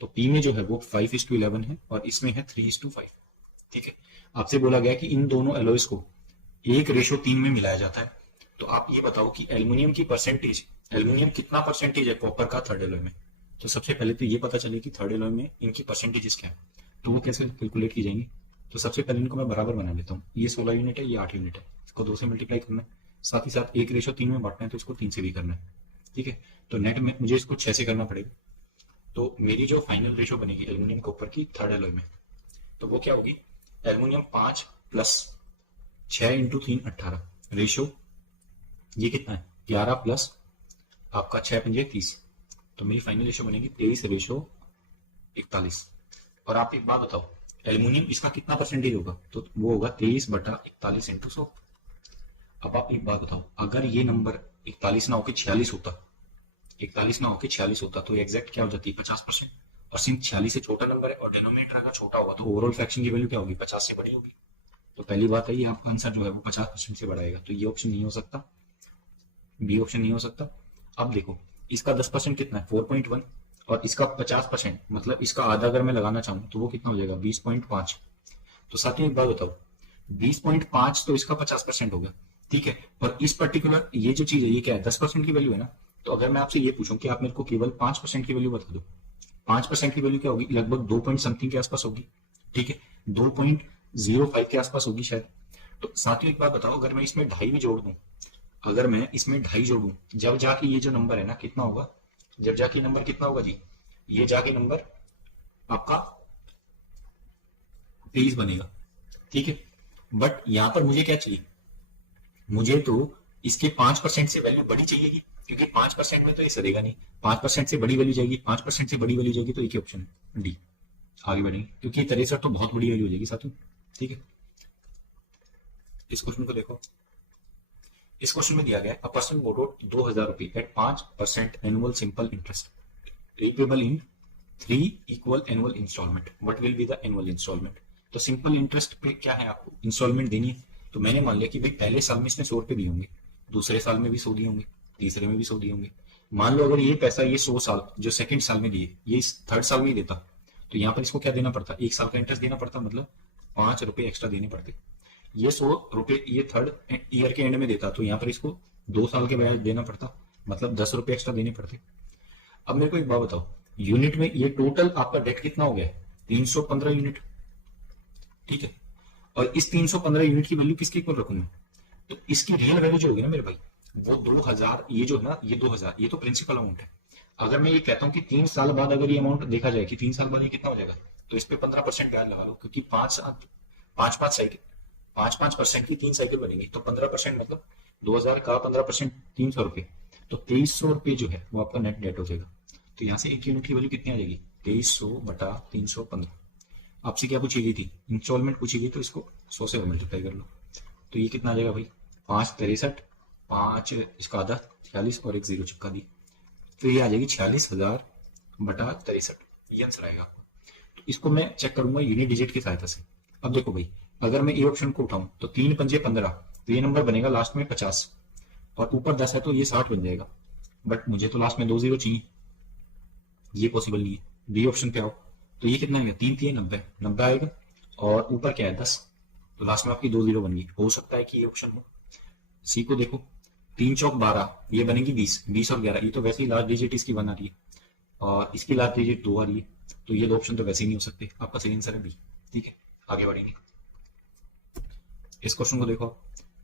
तो P में जो है वो 5:11 है और इसमें है 3:5। ठीक है, आपसे बोला गया कि इन दोनों एलोयस को 1:3 में मिलाया जाता है। तो आप ये बताओ कि एल्यूमिनियम की परसेंटेज, एल्यूमिनियम कितना परसेंटेज है कॉपर का थर्ड एलोय में। तो सबसे पहले तो ये पता चले कि थर्ड एलोय में इनकी परसेंटेजेस क्या है, तो वो कैसे कैलकुलेट की जाएंगी। तो सबसे पहले इनको मैं बराबर बना लेता हूँ, ये 16 यूनिट है, ये 8 यूनिट है, इसको 2 से मल्टीप्लाई करना है, साथ ही साथ 1:3 में बांटना है, तो इसको 3 से भी करना है। ठीक है, तो नेट में मुझे इसको 6 से करना पड़ेगा। तो मेरी जो फाइनल रेशो बनेगी एल्यूमिनियम कॉपर की थर्ड एलोय में, तो वो क्या होगी, एल्यूमिनियम 5 प्लस 6 इंटू 3 18, रेशो ये कितना है 11 प्लस आपका 6 पंजे 30, तो मेरी फाइनल रेशो बनेगी 23:41। और आप एक बात बताओ, एल्यूमिनियम इसका कितना परसेंटेज होगा, तो वो होगा 23/41 इंटू 100। अब आप एक बात बताओ, अगर ये नंबर 41 ना होकर 46 होता, 41 ना होकर 46 होता, तो एग्जैक्ट क्या हो जाती है 50%। और सिंस 46 से छोटा नंबर है और डिनोमिनेटर अगर छोटा होगा तो ओवरऑल फ्रैक्शन की वैल्यू क्या होगी 50 से बड़ी होगी। तो पहली बात है ये आपका आंसर जो है वो 50% से बढ़ाएगा, तो ये ऑप्शन नहीं हो सकता, बी ऑप्शन नहीं हो सकता। अब देखो इसका 10% कितना है 4.1, और इसका 50% मतलब इसका आधा अगर मैं लगाना चाहूँ तो वो कितना हो जाएगा 20.5। तो साथ ही एक बात बताओ, 20.5 तो इसका 50% हो गया। ठीक है, और इस पर्टिकुलर ये जो चीज है ये क्या है 10% की वैल्यू है ना। तो अगर मैं आपसे ये पूछूं कि आप मेरे को केवल 5% की वैल्यू बता दो, 5% की वैल्यू क्या होगी, लगभग 2 पॉइंट समथिंग के आसपास होगी। ठीक है, 2.05 के आसपास होगी शायद। तो साथ ही एक बात बताओ, अगर मैं इसमें 2.5 भी जोड़ दूं, अगर मैं इसमें 2.5 जोड़ूं, जब जाके ये जो नंबर है ना कितना होगा, जब जाके नंबर कितना होगा जी, ये जाके नंबर आपका 23 बनेगा। ठीक है, बट यहां पर मुझे क्या चाहिए, मुझे तो इसके 5% से वैल्यू बड़ी चाहिए, क्योंकि 5% में तो ये सरेगा नहीं, 5% से बड़ी वैल्यू जाएगी, 5% से बड़ी वैल्यू जाएगी, तो एक ही ऑप्शन है डी। आगे बढ़ेंगे, क्योंकि 63 तो बहुत बड़ी वैल्यू हो जाएगी साथियों। ठीक है, इस क्वेश्चन को देखो। इस क्वेश्चन में दिया गया अ पर्सन बोरोड 2000 रुपए at 5% annual simple interest repayable in 3 equal annual instalment, what will be the annual instalment. तो सिंपल इंटरेस्ट पे क्या है, आपको इंस्टॉलमेंट देनी है। तो मैंने मान लिया कि भाई पहले साल में इसने 100 रुपए दिए होंगे, दूसरे साल में भी 100 दिए होंगे, तीसरे में भी 100 दिए होंगे। मान लो अगर ये पैसा ये 100 साल जो सेकंड साल में दिए ये इस थर्ड साल में ही देता, तो यहाँ पर इसको क्या देना पड़ता, 1 साल का इंटरेस्ट देना पड़ता, मतलब 5 रुपए एक्स्ट्रा देने पड़ते। ये 100 रुपए ये थर्ड ईयर के एंड में देता, तो यहाँ पर इसको 2 साल के ब्याज देना पड़ता, मतलब 10 रुपए एक्स्ट्रा देने पड़ते। अब मेरे को एक बात बताओ, यूनिट में ये टोटल आपका डेट कितना हो गया, 315 यूनिट। ठीक है, और इस 315 यूनिट की वैल्यू किसके इक्वल रखूंगा, तो इसकी रियल वैल्यू जो होगी ना मेरे भाई वो 2000, ये जो है ना ये 2000, ये तो प्रिंसिपल अमाउंट है। अगर मैं ये कहता हूँ कि 3 साल बाद अगर ये अमाउंट देखा जाए कि 3 साल बाद ये कितना हो जाएगा, तो इस पे 15% ब्याज लगा लो, क्योंकि 5% की 3 साइकिल बनेगी, तो 15% मतलब 2000 का 15% 300 रुपए, तो 2300 रुपए जो है वो आपका नेट डेट हो जाएगा। तो यहाँ से एक यूनिट की वैल्यू कितनी आ जाएगी 2300 बटा 315। आपसे क्या पूछी गई थी, इंस्टॉलमेंट पूछी गई, तो इसको 100 से मल्टीप्लाई कर लो, तो ये कितना आ जाएगा भाई 5 63, 5 इसका आधा 46 और एक 0 चिपका दी, तो ये आ जाएगी 46,000 बटा 63, ये आंसर आएगा आपको। तो इसको मैं चेक करूंगा यूनिट डिजिट की सहायता से। अब देखो भाई, अगर मैं ये ऑप्शन को उठाऊं तो 3 पंजे 15, तो ये नंबर बनेगा लास्ट में 50, और ऊपर 10 है तो ये 60 बन जाएगा, बट मुझे तो लास्ट में 2 0 चाहिए, ये पॉसिबल नहीं है। बी ऑप्शन पे आओ, तो ये कितना आएगा 3 3 90 90 आएगा, और ऊपर क्या है 10, तो लास्ट में आपकी 2 0 बन गई, हो सकता है कि ये ऑप्शन हो। सी को देखो, 3 चौक 12, ये बनेगी 20, 20 और 11, ये तो वैसे ही लास्ट डिजिट इसकी 1 आ रही है, और इसकी लास्ट डिजिट 2 आ रही है, तो ये दो ऑप्शन तो वैसे ही नहीं हो सकते, आपका सही आंसर है बी। ठीक है, आगे बढ़ेंगे। इस क्वेश्चन को देखो,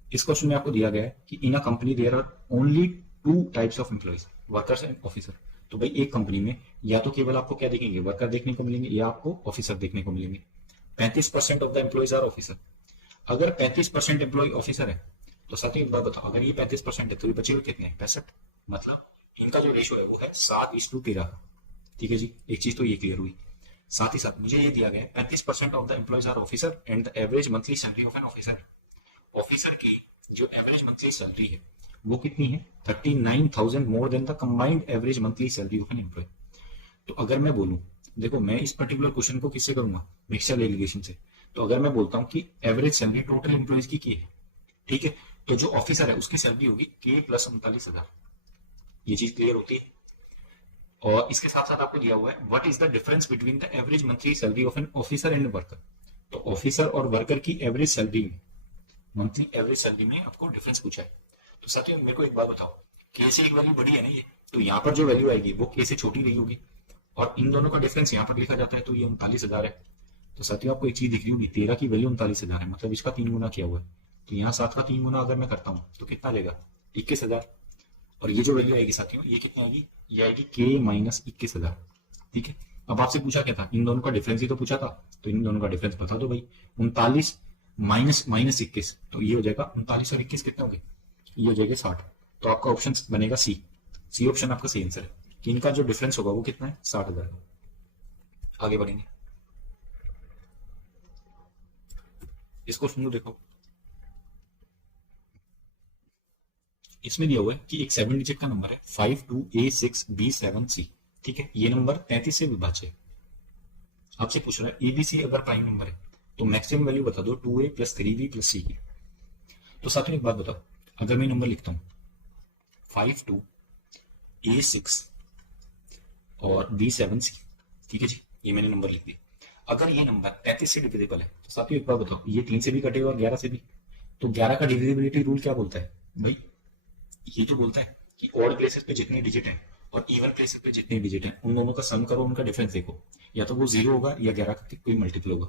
इस क्वेश्चन में आपको दिया गया है कि in a company there are only 2 types of employees, workers and officer. तो भाई एक कंपनी में या तो केवल आपको क्या देखेंगे, वर्कर देखने को मिलेंगे या आपको ऑफिसर देखने को मिलेंगे। 35% of the employees are officer. अगर 35% एम्प्लॉय ऑफिसर है तो साथियों एक बात बताओ, अगर ये 35% है तो ये बचे हुए कितने हैं, 65। मतलब इनका जो रेशियो है वो है 7:13। ठीक है जी, एक चीज तो ये क्लियर हुई। साथ ही साथ मुझे ये दिया गया है 35% of the employees are officer and the average monthly salary of an officer. Officer की जो एवरेज मंथली सैलरी है वो कितनी है, 39,000 more than the combined average monthly salary of an employee. तो अगर मैं बोलूं, देखो मैं इस पर्टिकुलर क्वेश्चन को किससे करूंगा, मिक्सचर एलिगेशन से। तो अगर मैं बोलता हूं कि एवरेज सैलरी टोटल एम्प्लॉयज की है, ठीक है, तो जो ऑफिसर है उसकी सैलरी होगी के प्लस 39,000। ये चीज क्लियर होती है। और इसके साथ साथ आपको दिया हुआ है what is the difference between the average monthly salary of an officer and worker. तो ऑफिसर और वर्कर की एवरेज सैलरी में, मंथली एवरेज सैलरी में आपको डिफरेंस पूछा है। तो साथियों मेरे को एक बात बताओ, के से एक वैल्यू बड़ी है ना ये, तो यहाँ पर जो वैल्यू आएगी वो के से छोटी नहीं होगी, और इन दोनों का डिफरेंस यहाँ पर लिखा जाता है तो ये 39,000 है। तो साथियों आपको एक चीज दिख रही होगी, 13 की वैल्यू 39,000 है, मतलब इसका 3 गुना किया हुआ है। तो यहाँ 7 का 3 गुना अगर मैं करता हूँ तो कितना लेगा, 21,000। और ये जो वैल्यू आएगी साथियों ये कितनी आएगी, ये आएगी के माइनस 21,000। ठीक है, अब आपसे पूछा क्या था, इन दोनों का डिफरेंस ही तो पूछा था, तो इन दोनों का डिफरेंस बता दो भाई। 39 माइनस माइनस 21, तो ये हो जाएगा 39 और 21 कितने हो गए, ये हो जाएगा 60। तो आपका ऑप्शन बनेगा सी। सी ऑप्शन आपका सही आंसर है कि इनका जो डिफरेंस होगा वो कितना है, 60,000। आगे बढ़ेंगे, इसको सुनो, देखो इसमें दिया हुआ है कि एक 7 डिजिट का नंबर है 52A6B7C। ठीक है, ये नंबर 33 से विभाज्य है। आपसे पूछ रहा है एबीसी अगर प्राइम नंबर है तो मैक्सिमम वैल्यू बता दो 2A plus 3B plus C की। तो साथियों एक बात बताओ, अगर मैं नंबर लिखता हूं 52A6 और B7C, ठीक है जी, ये मैंने नंबर लिख दिया। अगर ये नंबर 33 से डिविजिबल है तो साथियों एक बात बताओ, ये 3 से भी कटेगा और 11 से भी। तो 11 का डिविजिबिलिटी रूल क्या बोलता है भाई, ये तो बोलता है कि ऑड प्लेसेस पे जितने डिजिट हैं और इवन प्लेसेस पे जितने डिजिट हैं उन दोनों का सम करो, उनका डिफरेंस देखो, या तो वो 0 होगा या 11 का कोई मल्टीपल होगा।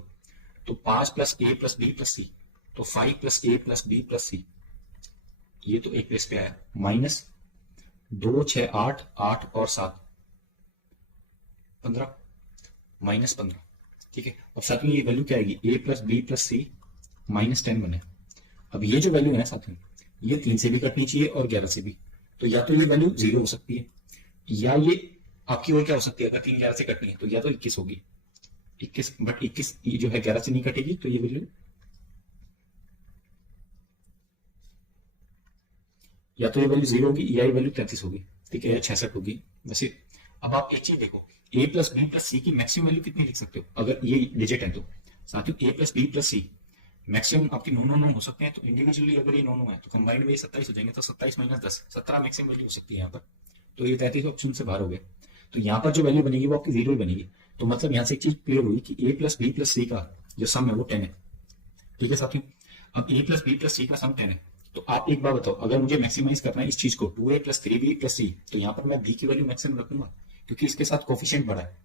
तो 5 प्लस ए प्लस बी प्लस सी, तो 5 प्लस ए प्लस बी प्लस सी, ये तो एक प्लेस पे आया, माइनस 2 6 8 8 और 7 15, माइनस 15। ठीक है, अब साथ में ये वैल्यू क्या आएगी, ए प्लस बी प्लस सी माइनस 10 बने। अब ये जो वैल्यू है ना साथ में, ये 3 से भी कटनी चाहिए और 11 से भी। तो या तो ये वैल्यू 0 हो सकती है, या ये आपकी और क्या हो सकती है, अगर 3 11 से कटनी है तो या तो 21 होगी, 21, बट 21 ये जो है 11 से नहीं कटेगी, तो ये वैल्यू या तो ये वैल्यू 0 होगी या ये वैल्यू 33 होगी, ठीक है, या 66 होगी वैसे। अब आप एक चीज देखो, ए प्लस बी प्लस सी की मैक्सिमम वैल्यू कितनी लिख सकते हो अगर ये डिजिट है तो। साथियों ए प्लस बी प्लस सी मैक्सिमम आपके 9 हो सकते हैं, तो इंडिविजुअली अगर ये 9 है तो कंबाइंड में ये 27 हो जाएंगे, तो 27 माइनस 10 17 मैक्सिमम वैल्यू हो सकती है यहाँ पर। तो ये 33 ऑप्शन से बाहर हो गया, तो यहाँ पर जो वैल्यू बनेगी वो आपकी 0 बनेगी। तो मतलब यहाँ से एक चीज क्लियर हुई कि ए प्लस बी प्लस सी का जो सम है वो 10 है। ठीक है साथियों, अब ए प्लस बी प्लस सी का सम 10 है, तो आप एक बार बताओ, अगर मुझे मैक्सिमाइज करना है इस चीज को 2A प्लस 3B प्लस सी, तो यहाँ पर मैं बी की वैल्यू मैक्सिमम रखूंगा क्योंकि इसके साथ कोफिशिएंट बढ़ा है।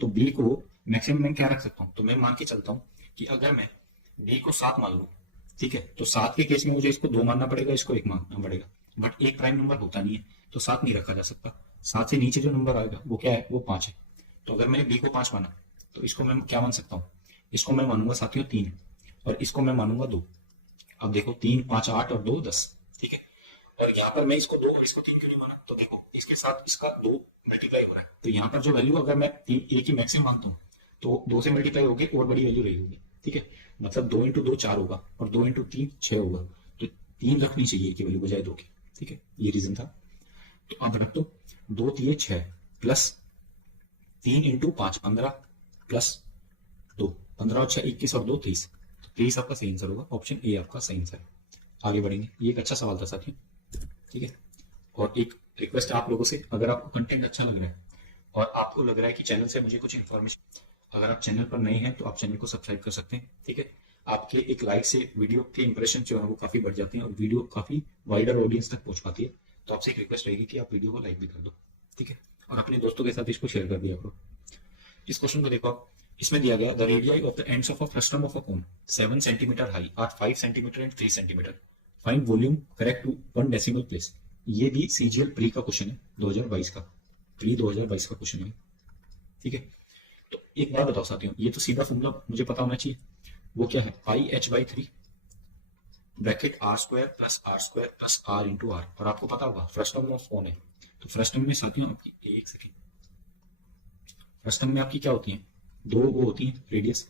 तो बी को मैक्सिमम मैं क्या रख सकता हूँ, तो मैं मान के चलता हूँ कि अगर मैं बी को 7 मान लू, ठीक है, तो 7 के केस में मुझे इसको 2 मानना पड़ेगा, इसको 1 मानना पड़ेगा, बट एक प्राइम नंबर होता नहीं है तो 7 नहीं रखा जा सकता। 7 से नीचे जो नंबर आएगा वो क्या है, वो 5 है। तो अगर मैंने बी को 5 माना तो इसको मैं क्या मान सकता हूँ, इसको मैं मानूंगा साथियों 3 और इसको मैं मानूंगा 2। अब देखो 3 5 8 और 2 10, ठीक है, और यहाँ पर मैं इसको 2 और इसको 3 क्यों नहीं माना, तो देखो इसके साथ इसका 2 मल्टीप्लाई हो रहा है, तो यहाँ पर जो वैल्यू अगर मैं 3 ए की मैक्सिमम मानता हूँ तो 2 से मल्टीप्लाई होगी और बड़ी वैल्यू रही होगी। ठीक है, मतलब 2 इंटू 2 4 होगा और 2 इंटू 3 6 होगा, तो 3 रखनी चाहिए की वैल्यू बजाय 2 की। ठीक है, ये रीजन था। तो अब रख दो 2 3 6 प्लस 3 इंटू 5 15 प्लस 2 15 और 6 21 और 2 23, तो 23 आपका सही आंसर होगा, ऑप्शन ए आपका सही आंसर है। आगे बढ़ेंगे, ये एक अच्छा सवाल था साथियों। ठीक है, और एक रिक्वेस्ट है आप लोगों से, अगर आपको कंटेंट अच्छा लग रहा है और आपको लग रहा है कि चैनल से मुझे कुछ इन्फॉर्मेशन, अगर आप चैनल पर नए हैं तो आप चैनल को सब्सक्राइब कर सकते हैं। ठीक है, आपके एक लाइक से वीडियो के इंप्रेशन जो है वो काफी बढ़ जाते हैं और वीडियो काफी वाइडर ऑडियंस तक पहुंच पाती है। तो आपसे एक रिक्वेस्ट रहेगी कि आप वीडियो को लाइक भी कर दो, ठीक है, और अपने दोस्तों के साथ इसको शेयर कर दिया करो। इस क्वेश्चन को देखो आप, इसमें दिया गया the radii of the ends of a frustum of a cone 7 centimetre high are 5 centimetre and 3 centimetre, find volume correct to 1 decimal place. ये भी सीजीएल प्री का क्वेश्चन है 2022 का। प्री 2022 का क्वेश्चन है, ठीक है। तो एक बात बताओ साथियों, ये तो सीधा फॉर्मूला मुझे पता होना चाहिए, वो क्या है, pi H by 3 bracket R square plus R into R, और आपको पता होगा फर्स्ट टर्म ऑफ कौन है। तो फर्स्ट टर्म में साथियों आपकी, एक सेकेंड, फर्स्ट टर्म में आपकी क्या होती है, दो वो होती है रेडियस,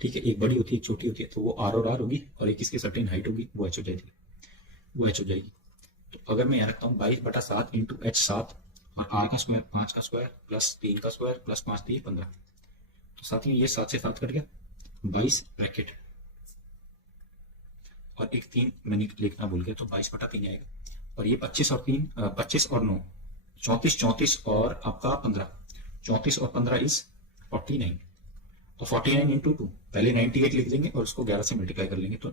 ठीक है, एक बड़ी होती है एक छोटी होती है, तो वो आर और आर होगी, और एक इसकी सर्टेन हाइट होगी, वो एच हो जाएगी, वो एच हो जाएगी। तो अगर मैं यहाँ रखता हूँ 22/7 इंटू एच 7, और आर का स्क्वायर 5 का स्क्वायर प्लस 3 का स्क्वायर प्लस 5 3 15, तो साथियों ये 7 से 7 कट गया, 22 ब्रैकेट, और एक 3 मैंने लिखना भूल गया, तो 22/3 आएगा, और ये 25 और 3 25 और 9 34, 34 और आपका 15, 34 और 15 इज 49, तो 49 इंटू 2, पहले 98 लिख देंगे और उसको 11 से मल्टीप्लाई कर लेंगे, तो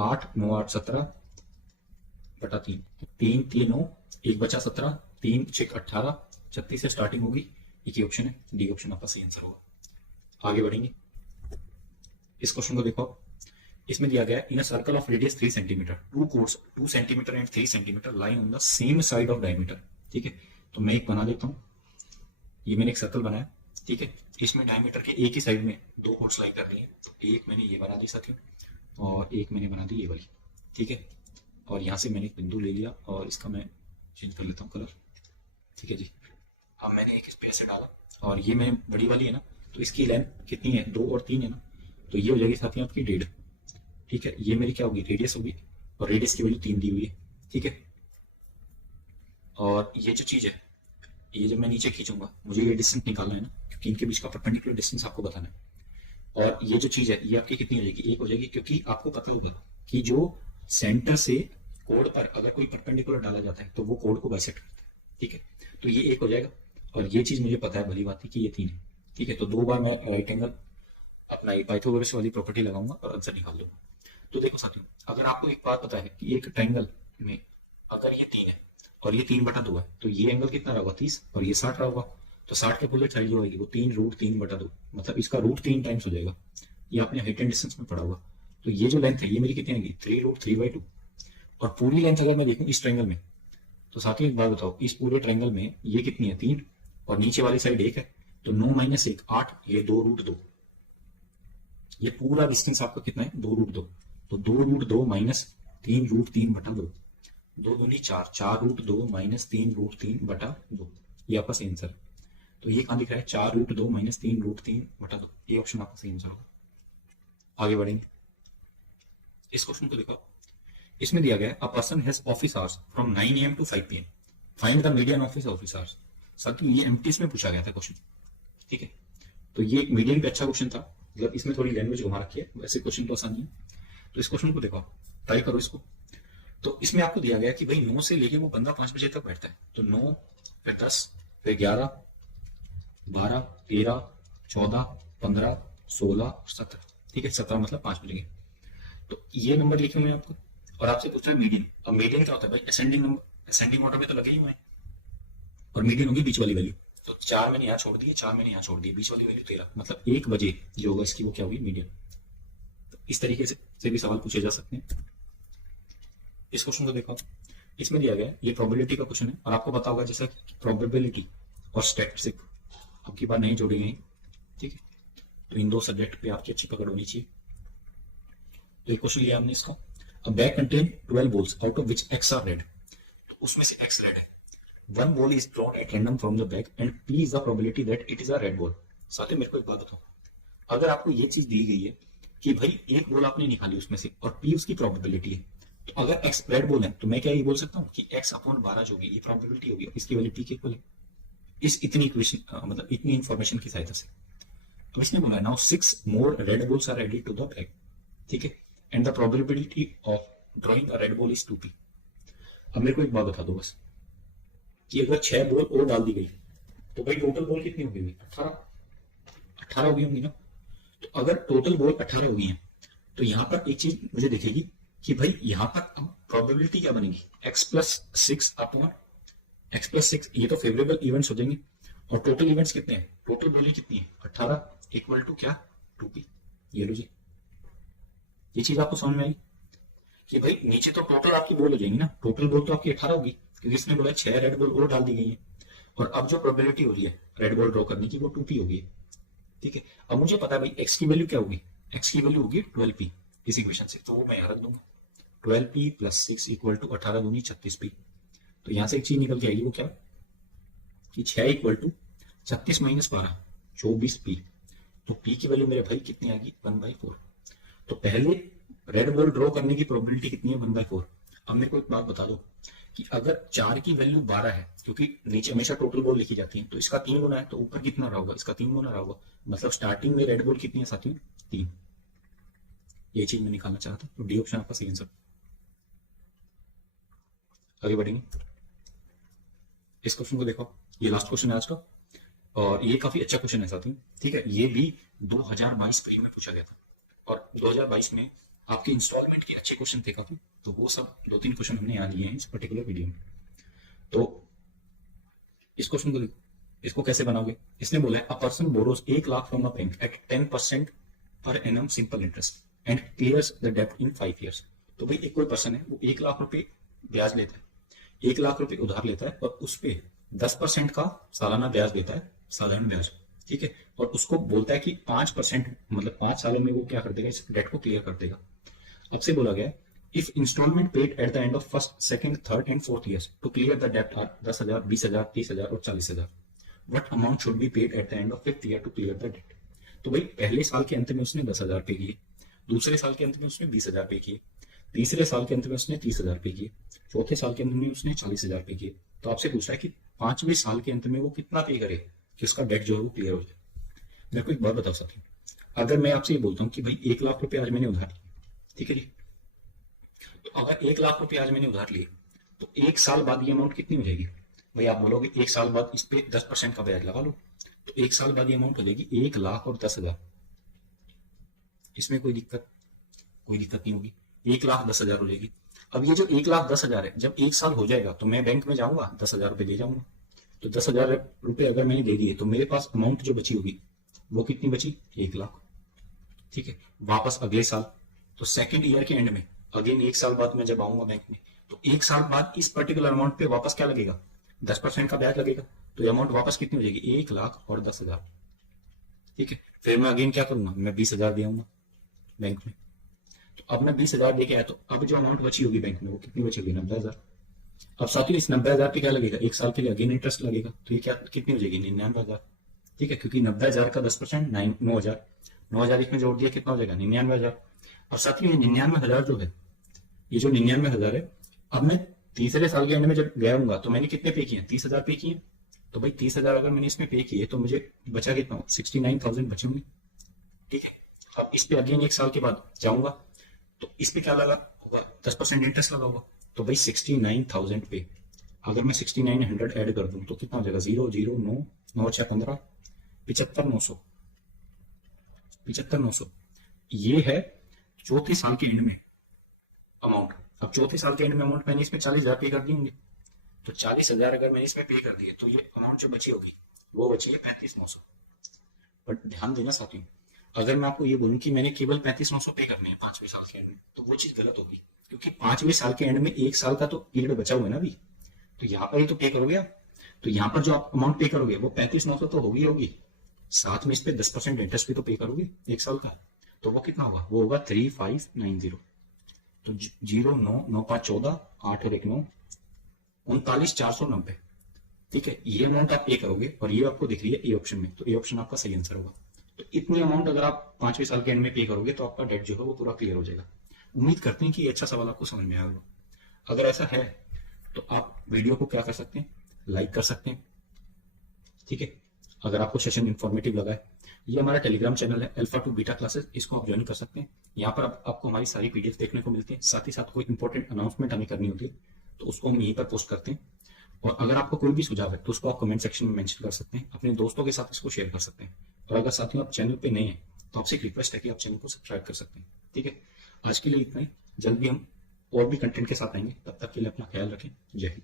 8 9 8 17/3, 3 3 9, एक बचा 17, 3 6 18, 36 से स्टार्टिंग होगी, एक ही ऑप्शन है, डी ऑप्शन आपका सही आंसर होगा। आगे बढ़ेंगे, इस क्वेश्चन को देखो, इसमें दिया गया है in a circle of radius 3 centimetre, two chords 2 centimetre and 3 centimetre line on the same side of diameter, ठीक है। तो मैं एक बना देता हूँ, ये मैंने एक सर्कल बनाया, ठीक है, इसमें डायमीटर के एक ही साइड में 2 होल्स लाई कर दिए, तो एक मैंने ये बना दी साथियों, और एक मैंने बना दी ये वाली, ठीक है, और यहाँ से मैंने एक बिंदु ले लिया, और इसका मैं चेंज कर लेता हूँ कलर, ठीक है जी। अब मैंने एक इस पे ऐसे डाला, और ये मैंने बड़ी वाली है ना, तो इसकी लेंथ कितनी है, 2 और 3 है ना, तो ये हो जाएगी साथियों आपकी 1.5, ठीक है, ये मेरी क्या होगी, रेडियस होगी, और रेडियस की वैल्यू 3 दी हुई है, ठीक है। और ये जो चीज है, ये जब मैं नीचे खींचूंगा, मुझे ये डिस्टेंस निकालना है ना, क्योंकि इनके बीच का परपेंडिकुलर डिस्टेंस आपको बताना है, और ये जो चीज है ये आपकी कितनी हो जाएगी, 1 हो जाएगी, क्योंकि आपको पता होगा कि जो सेंटर से कोड पर अगर कोई परपेंडिकुलर डाला जाता है तो वो कोड को बाइसेक्ट करता है, ठीक है, तो ये 1 हो जाएगा, और ये चीज मुझे पता है भली बात है कि ये 3 है, ठीक है, तो 2 बार मैं राइट एंगल अपना ये पाइथागोरस वाली प्रॉपर्टी लगाऊंगा और आंसर निकाल लूंगा। तो देखो साथियों, अगर आपको एक बात पता है कि एक ट्रायंगल में अगर ये 3 है और ये 3/2 है, तो ये एंगल कितना रहा होगा, 30, और ये 60 रहा होगा, तो 60 के बुलेट साइड जो होगी वो 3√3/2, मतलब इसका रूट 3 टाइम्स हो जाएगा, ये आपने हाइट एंड डिस्टेंस में पढ़ा होगा। तो ये जो लेंथ है ये मेरी कितनी आएगी, 3√3/2, और पूरी लेंथ अगर मैं देखूं इस ट्रायंगल में, तो साथियों एक बात बताओ, इस पूरे ट्रायंगल में ये कितनी है, 3, और नीचे वाली साइड 1 है, तो 9 - 1 8, ये 2√2, ये पूरा डिस्टेंस आपका कितना है, 2√2, तो 2√2 माइनस 3√3/2, 2 दूनी 4, 4√2 माइनस 3√3/2, ये आपका सही आंसर। तो ये कहां दिख रहा है, 4√2 माइनस 3√3/2, ये ऑप्शन आपका सही आंसर होगा। आगे बढ़ेंगे, इस क्वेश्चन को देखो, इसमें दिया गया a person has office hours from 9 AM to 5 PM, find the median office hours. साथियों ये एमटीएस में पूछा गया था क्वेश्चन, ठीक है, तो ये एक मीडियम पे अच्छा क्वेश्चन था, मतलब इसमें थोड़ी लैंग्वेज घुमा रखी है, वैसे क्वेश्चन तो आसानी है। तो इस क्वेश्चन को देखो, ट्राई करो इसको। तो इसमें आपको दिया गया कि भाई 9 से लेके वो बंदा 5 बजे तक बैठता है, तो 9 फिर 10 फिर 11 12 13 14 15 16 और 17, ठीक है, 17 मतलब 5 बजे। तो ये नंबर लिखे हुए हैं आपको, और आपसे पूछ रहा है मीडियन। अब मीडियन क्या होता है भाई, असेंडिंग नंबर, असेंडिंग ऑर्डर में तो लगे ही हुए हैं, और मीडियन होगी बीच वाली वैल्यू, तो 4 मैंने यहाँ छोड़ दिए, 4 मैंने यहाँ छोड़ दिए, बीच वाली वैल्यू 13, मतलब 1 बजे जो होगा इसकी वो क्या होगी, मीडियन। तो इस तरीके से भी सवाल पूछे जा सकते हैं। इस क्वेश्चन को देखो, इसमें दिया गया है ये प्रोबेबिलिटी का क्वेश्चन है, और आपको पता होगा जैसा प्रोबेबिलिटी और स्टैटिस्टिक आपकी बात नहीं जोड़ी गई, ठीक है, तो इन 2 सब्जेक्ट पे आपकी अच्छी पकड़ होनी चाहिए। तो एक क्वेश्चन लिया हमने इसको, a bag contain 12 balls out of which x are red, तो उसमें से x रेड है, 1 ball is drawn at random from the bag and p is the probability that it is a red ball। साथ ही मेरे को एक बात बताओ, अगर आपको ये चीज दी गई है कि भाई एक बॉल आपने निकाली उसमें से और p उसकी प्रोबेबिलिटी है, तो अगर x रेड बॉल है तो मैं क्या ये बोल सकता हूँ कि x/12 जो होगी ये प्रोबेबिलिटी होगी, इसकी वैल्यू p के इक्वल है, इस इतनी इक्वेशन मतलब इतनी इंफॉर्मेशन की सहायता से। तो इसने बोला now 6 more red balls are added to the bag, ठीक है, and the probability of drawing a red ball is 2p। अब मेरे को एक बात बता दो बस, कि अगर 6 बॉल और डाल दी गई तो भाई टोटल बॉल कितनी होगी, 18 हो गई होंगी ना। तो अगर टोटल बॉल 18 हो गई है, तो यहाँ पर एक चीज मुझे दिखेगी कि भाई यहाँ पर अब प्रोबेबिलिटी क्या बनेगी, x+6 ये तो फेवरेबल इवेंट्स हो जाएंगे, और टोटल इवेंट्स कितने हैं, टोटल बॉल कितनी है 18 इक्वल टू क्या 2p। ये लो जी, ये चीज आपको समझ में आई कि भाई नीचे तो टोटल आपकी बॉल हो जाएंगी ना, टोटल बॉल तो आपकी 18 होगी, क्योंकि इसने बोला 6 रेड बॉल और डाल दी गई है, और अब जो प्रोबेबिलिटी हो रही है रेड बॉल ड्रॉ करने की वो 2p होगी। ठीक है, अब मुझे पता है भाई एक्स की वैल्यू क्या होगी, एक्स की वैल्यू होगी 12p इस इक्वेशन से, तो वो मैं यहाँ रख दूंगा 12p + 6 = 18 दूनी 36p। तो यहाँ से एक चीज निकल के आएगी, वो क्या कि 6 = 36 - 12 24p। तो p की वैल्यू मेरे भाई कितनी आएगी 1/4। तो पहले रेड बॉल ड्रॉ करने की प्रोबेबिलिटी कितनी है 1/4। अब मेरे को एक बात बता दो कि अगर 4 की वैल्यू 12 है, क्योंकि नीचे हमेशा टोटल बॉल लिखी जाती है, तो इसका 3 गुना है, तो ऊपर कितना रहा होगा, इसका 3 गुना रहा होगा। मतलब स्टार्टिंग में रेड बॉल कितनी है साथियों 3। ये चीज मैं निकालना चाहता हूँ, तो डी ऑप्शन आपका सही आंसर। आगे बढ़ेंगे, इस क्वेश्चन को देखो, ये लास्ट क्वेश्चन है आज का, और ये काफी अच्छा क्वेश्चन है साथियों। ठीक है, ये भी 2022 प्री में पूछा गया था, और 2022 में आपके इंस्टॉलमेंट के अच्छे क्वेश्चन थे काफी, तो वो सब 2-3 क्वेश्चन हमने यहाँ लिए हैं इस पर्टिकुलर वीडियो में। तो इस क्वेश्चन को इसको कैसे बनाओगे, इसने बोला है a person borrows 1 lakh from a bank at 10% per annum simple interest and clears the डेब्ट इन 5 ईयर्स। तो भाई एक कोई पर्सन है, वो 1 लाख रुपए ब्याज लेता है, 1 लाख रुपए उधार लेता है, और उस पे 10% का सालाना ब्याज देता है, साधारण ब्याज। ठीक है, और उसको बोलता है कि 5% मतलब 5 सालों में वो क्या कर देगा, इस डेट को क्लियर कर देगा। अब से बोला गया if instalment paid at the end of first, second, third and fourth years to clear the डेब्ट आर 10,000, 20,000, 30,000 और 40,000, what amount should be paid at the end of fifth year to clear the debt. तो भाई पहले साल के अंत में उसने 10,000 पे किए, दूसरे साल के अंत में उसने 20,000 पे किए, तीसरे साल के अंत में उसने 30,000 पे किए, चौथे साल के अंत में उसने 40,000 पे किए। तो आपसे पूछ रहा है कि 5वें साल के अंत में वो कितना पे करे कि उसका डेट जो है वो क्लियर हो जाए। मेरे को एक बात बताओ साथियों, अगर मैं आपसे ये बोलता हूँ कि भाई 1 लाख रुपए आज मैंने उधार लिए, ठीक है जी, तो अगर 1 लाख रुपए आज मैंने उधार लिए, तो 1 साल बाद ये अमाउंट कितनी हो जाएगी। भाई आप बोलोगे 1 साल बाद इस पे 10% का ब्याज लगा लो, तो 1 साल बाद ये अमाउंट हो जाएगी 1,10,000। इसमें कोई दिक्कत नहीं होगी, 1,10,000 हो जाएगी। अब ये जो 1,10,000 है, जब 1 साल हो जाएगा तो मैं बैंक में जाऊंगा 10,000 रुपए दे जाऊंगा। तो 10,000 रुपए अगर मैंने दे दिए, तो मेरे पास अमाउंट जो बची होगी वो कितनी बची 1 लाख। ठीक है, वापस अगले साल, तो सेकंड ईयर के एंड में अगेन 1 साल बाद मैं जब आऊंगा बैंक में, तो 1 साल बाद इस पर्टिकुलर अमाउंट पे वापस क्या लगेगा 10% का ब्याज लगेगा। तो ये अमाउंट वापस कितनी हो जाएगी 1,10,000। ठीक है, फिर मैं अगेन क्या करूंगा, मैं 20,000 दे आऊंगा बैंक में। तो अब मैं 20,000 दे के आया, तो अब जो अमाउंट बची होगी बैंक में वो कितनी बची होगी 90,000। अब साथियों इस 90,000 पे क्या लगेगा 1 साल के लिए अगेन इंटरेस्ट लगेगा, तो ये क्या कितनी हो जाएगी 99,000। ठीक है, क्योंकि 90,000 का 10% 9,000, 9,000 इसमें जोड़ दिया कितना हो जाएगा 99,000। और साथियों ये 99,000 जो है, ये जो 99,000 है, अब मैं तीसरे साल के एंड में जब गया हूँ तो मैंने कितने पे किए 30,000 पे किए। तो भाई 30,000 अगर मैंने इसमें पे किए तो मुझे बचा कितना 69,000 बचे होंगे। ठीक है, अब इस पे अगेन 1 साल के बाद जाऊंगा, तो इस पे क्या लगा होगा 10% इंटरेस्ट लगा होगा। तो भाई 69,000 पे अगर मैं 6900 ऐड कर दूं तो कितना हो जाएगा 009 9 6 15 75,900 75,900। ये है चौथे साल के एंड में अमाउंट। अब चौथे साल के एंड में अमाउंट मैंने इसमें 40,000 पे कर दिए, तो 40,000 अगर मैंने इसमें पे कर दिए तो ये अमाउंट जो बची होगी वो बची है 35,900। बट ध्यान देना साथियों, अगर मैं आपको ये बोलूं कि मैंने केवल 35,900 पे करने हैं 5वें साल के एंड में, तो वो चीज गलत होगी, क्योंकि 5वें साल के एंड में 1 साल का तो पीरियड बचा हुआ है ना अभी, तो यहाँ पर ही तो पे करोगे आप। तो यहाँ पर जो आप अमाउंट पे करोगे वो 35,900 तो होगी, साथ में इस पे 10% इंटरेस्ट भी तो पे करोगे 1 साल का, तो वो कितना होगा, वो होगा 3590। तो 0,9,9,5,14 8 और 1 9 39,490। ठीक है, ये अमाउंट आप पे करोगे और ये आपको दिख रही है ए ऑप्शन में, तो ए ऑप्शन आपका सही आंसर होगा। तो इतनी अमाउंट अगर आप 5वें साल के एंड में पे करोगे तो आपका डेट जो है वो पूरा क्लियर हो जाएगा। उम्मीद करते हैं कि ये अच्छा सवाल आपको समझ में आया होगा। अगर ऐसा है तो आप वीडियो को क्या कर सकते हैं, लाइक कर सकते हैं। ठीक है, अगर आपको सेशन इन्फॉर्मेटिव लगा है, ये हमारा टेलीग्राम चैनल है अल्फा टू बीटा क्लासेस, इसको आप ज्वाइन कर सकते हैं। यहाँ पर आपको हमारी सारी पीडीएफ देखने को मिलती है, साथ ही साथ कोई इंपॉर्टेंट अनाउंसमेंट हमें करनी होती है तो उसको हम यहीं पर पोस्ट करते हैं। और अगर आपको कोई भी सुझाव है तो उसको आप कमेंट सेक्शन में मेंशन कर सकते हैं, अपने दोस्तों के साथ इसको शेयर कर सकते हैं। और अगर साथियों आप चैनल पे नए हैं तो आपसे एक रिक्वेस्ट है कि आप चैनल को सब्सक्राइब कर सकते हैं। ठीक है, आज के लिए इतना ही, जल्दी हम और भी कंटेंट के साथ आएंगे, तब तक के लिए अपना ख्याल रखें। जय हिंद।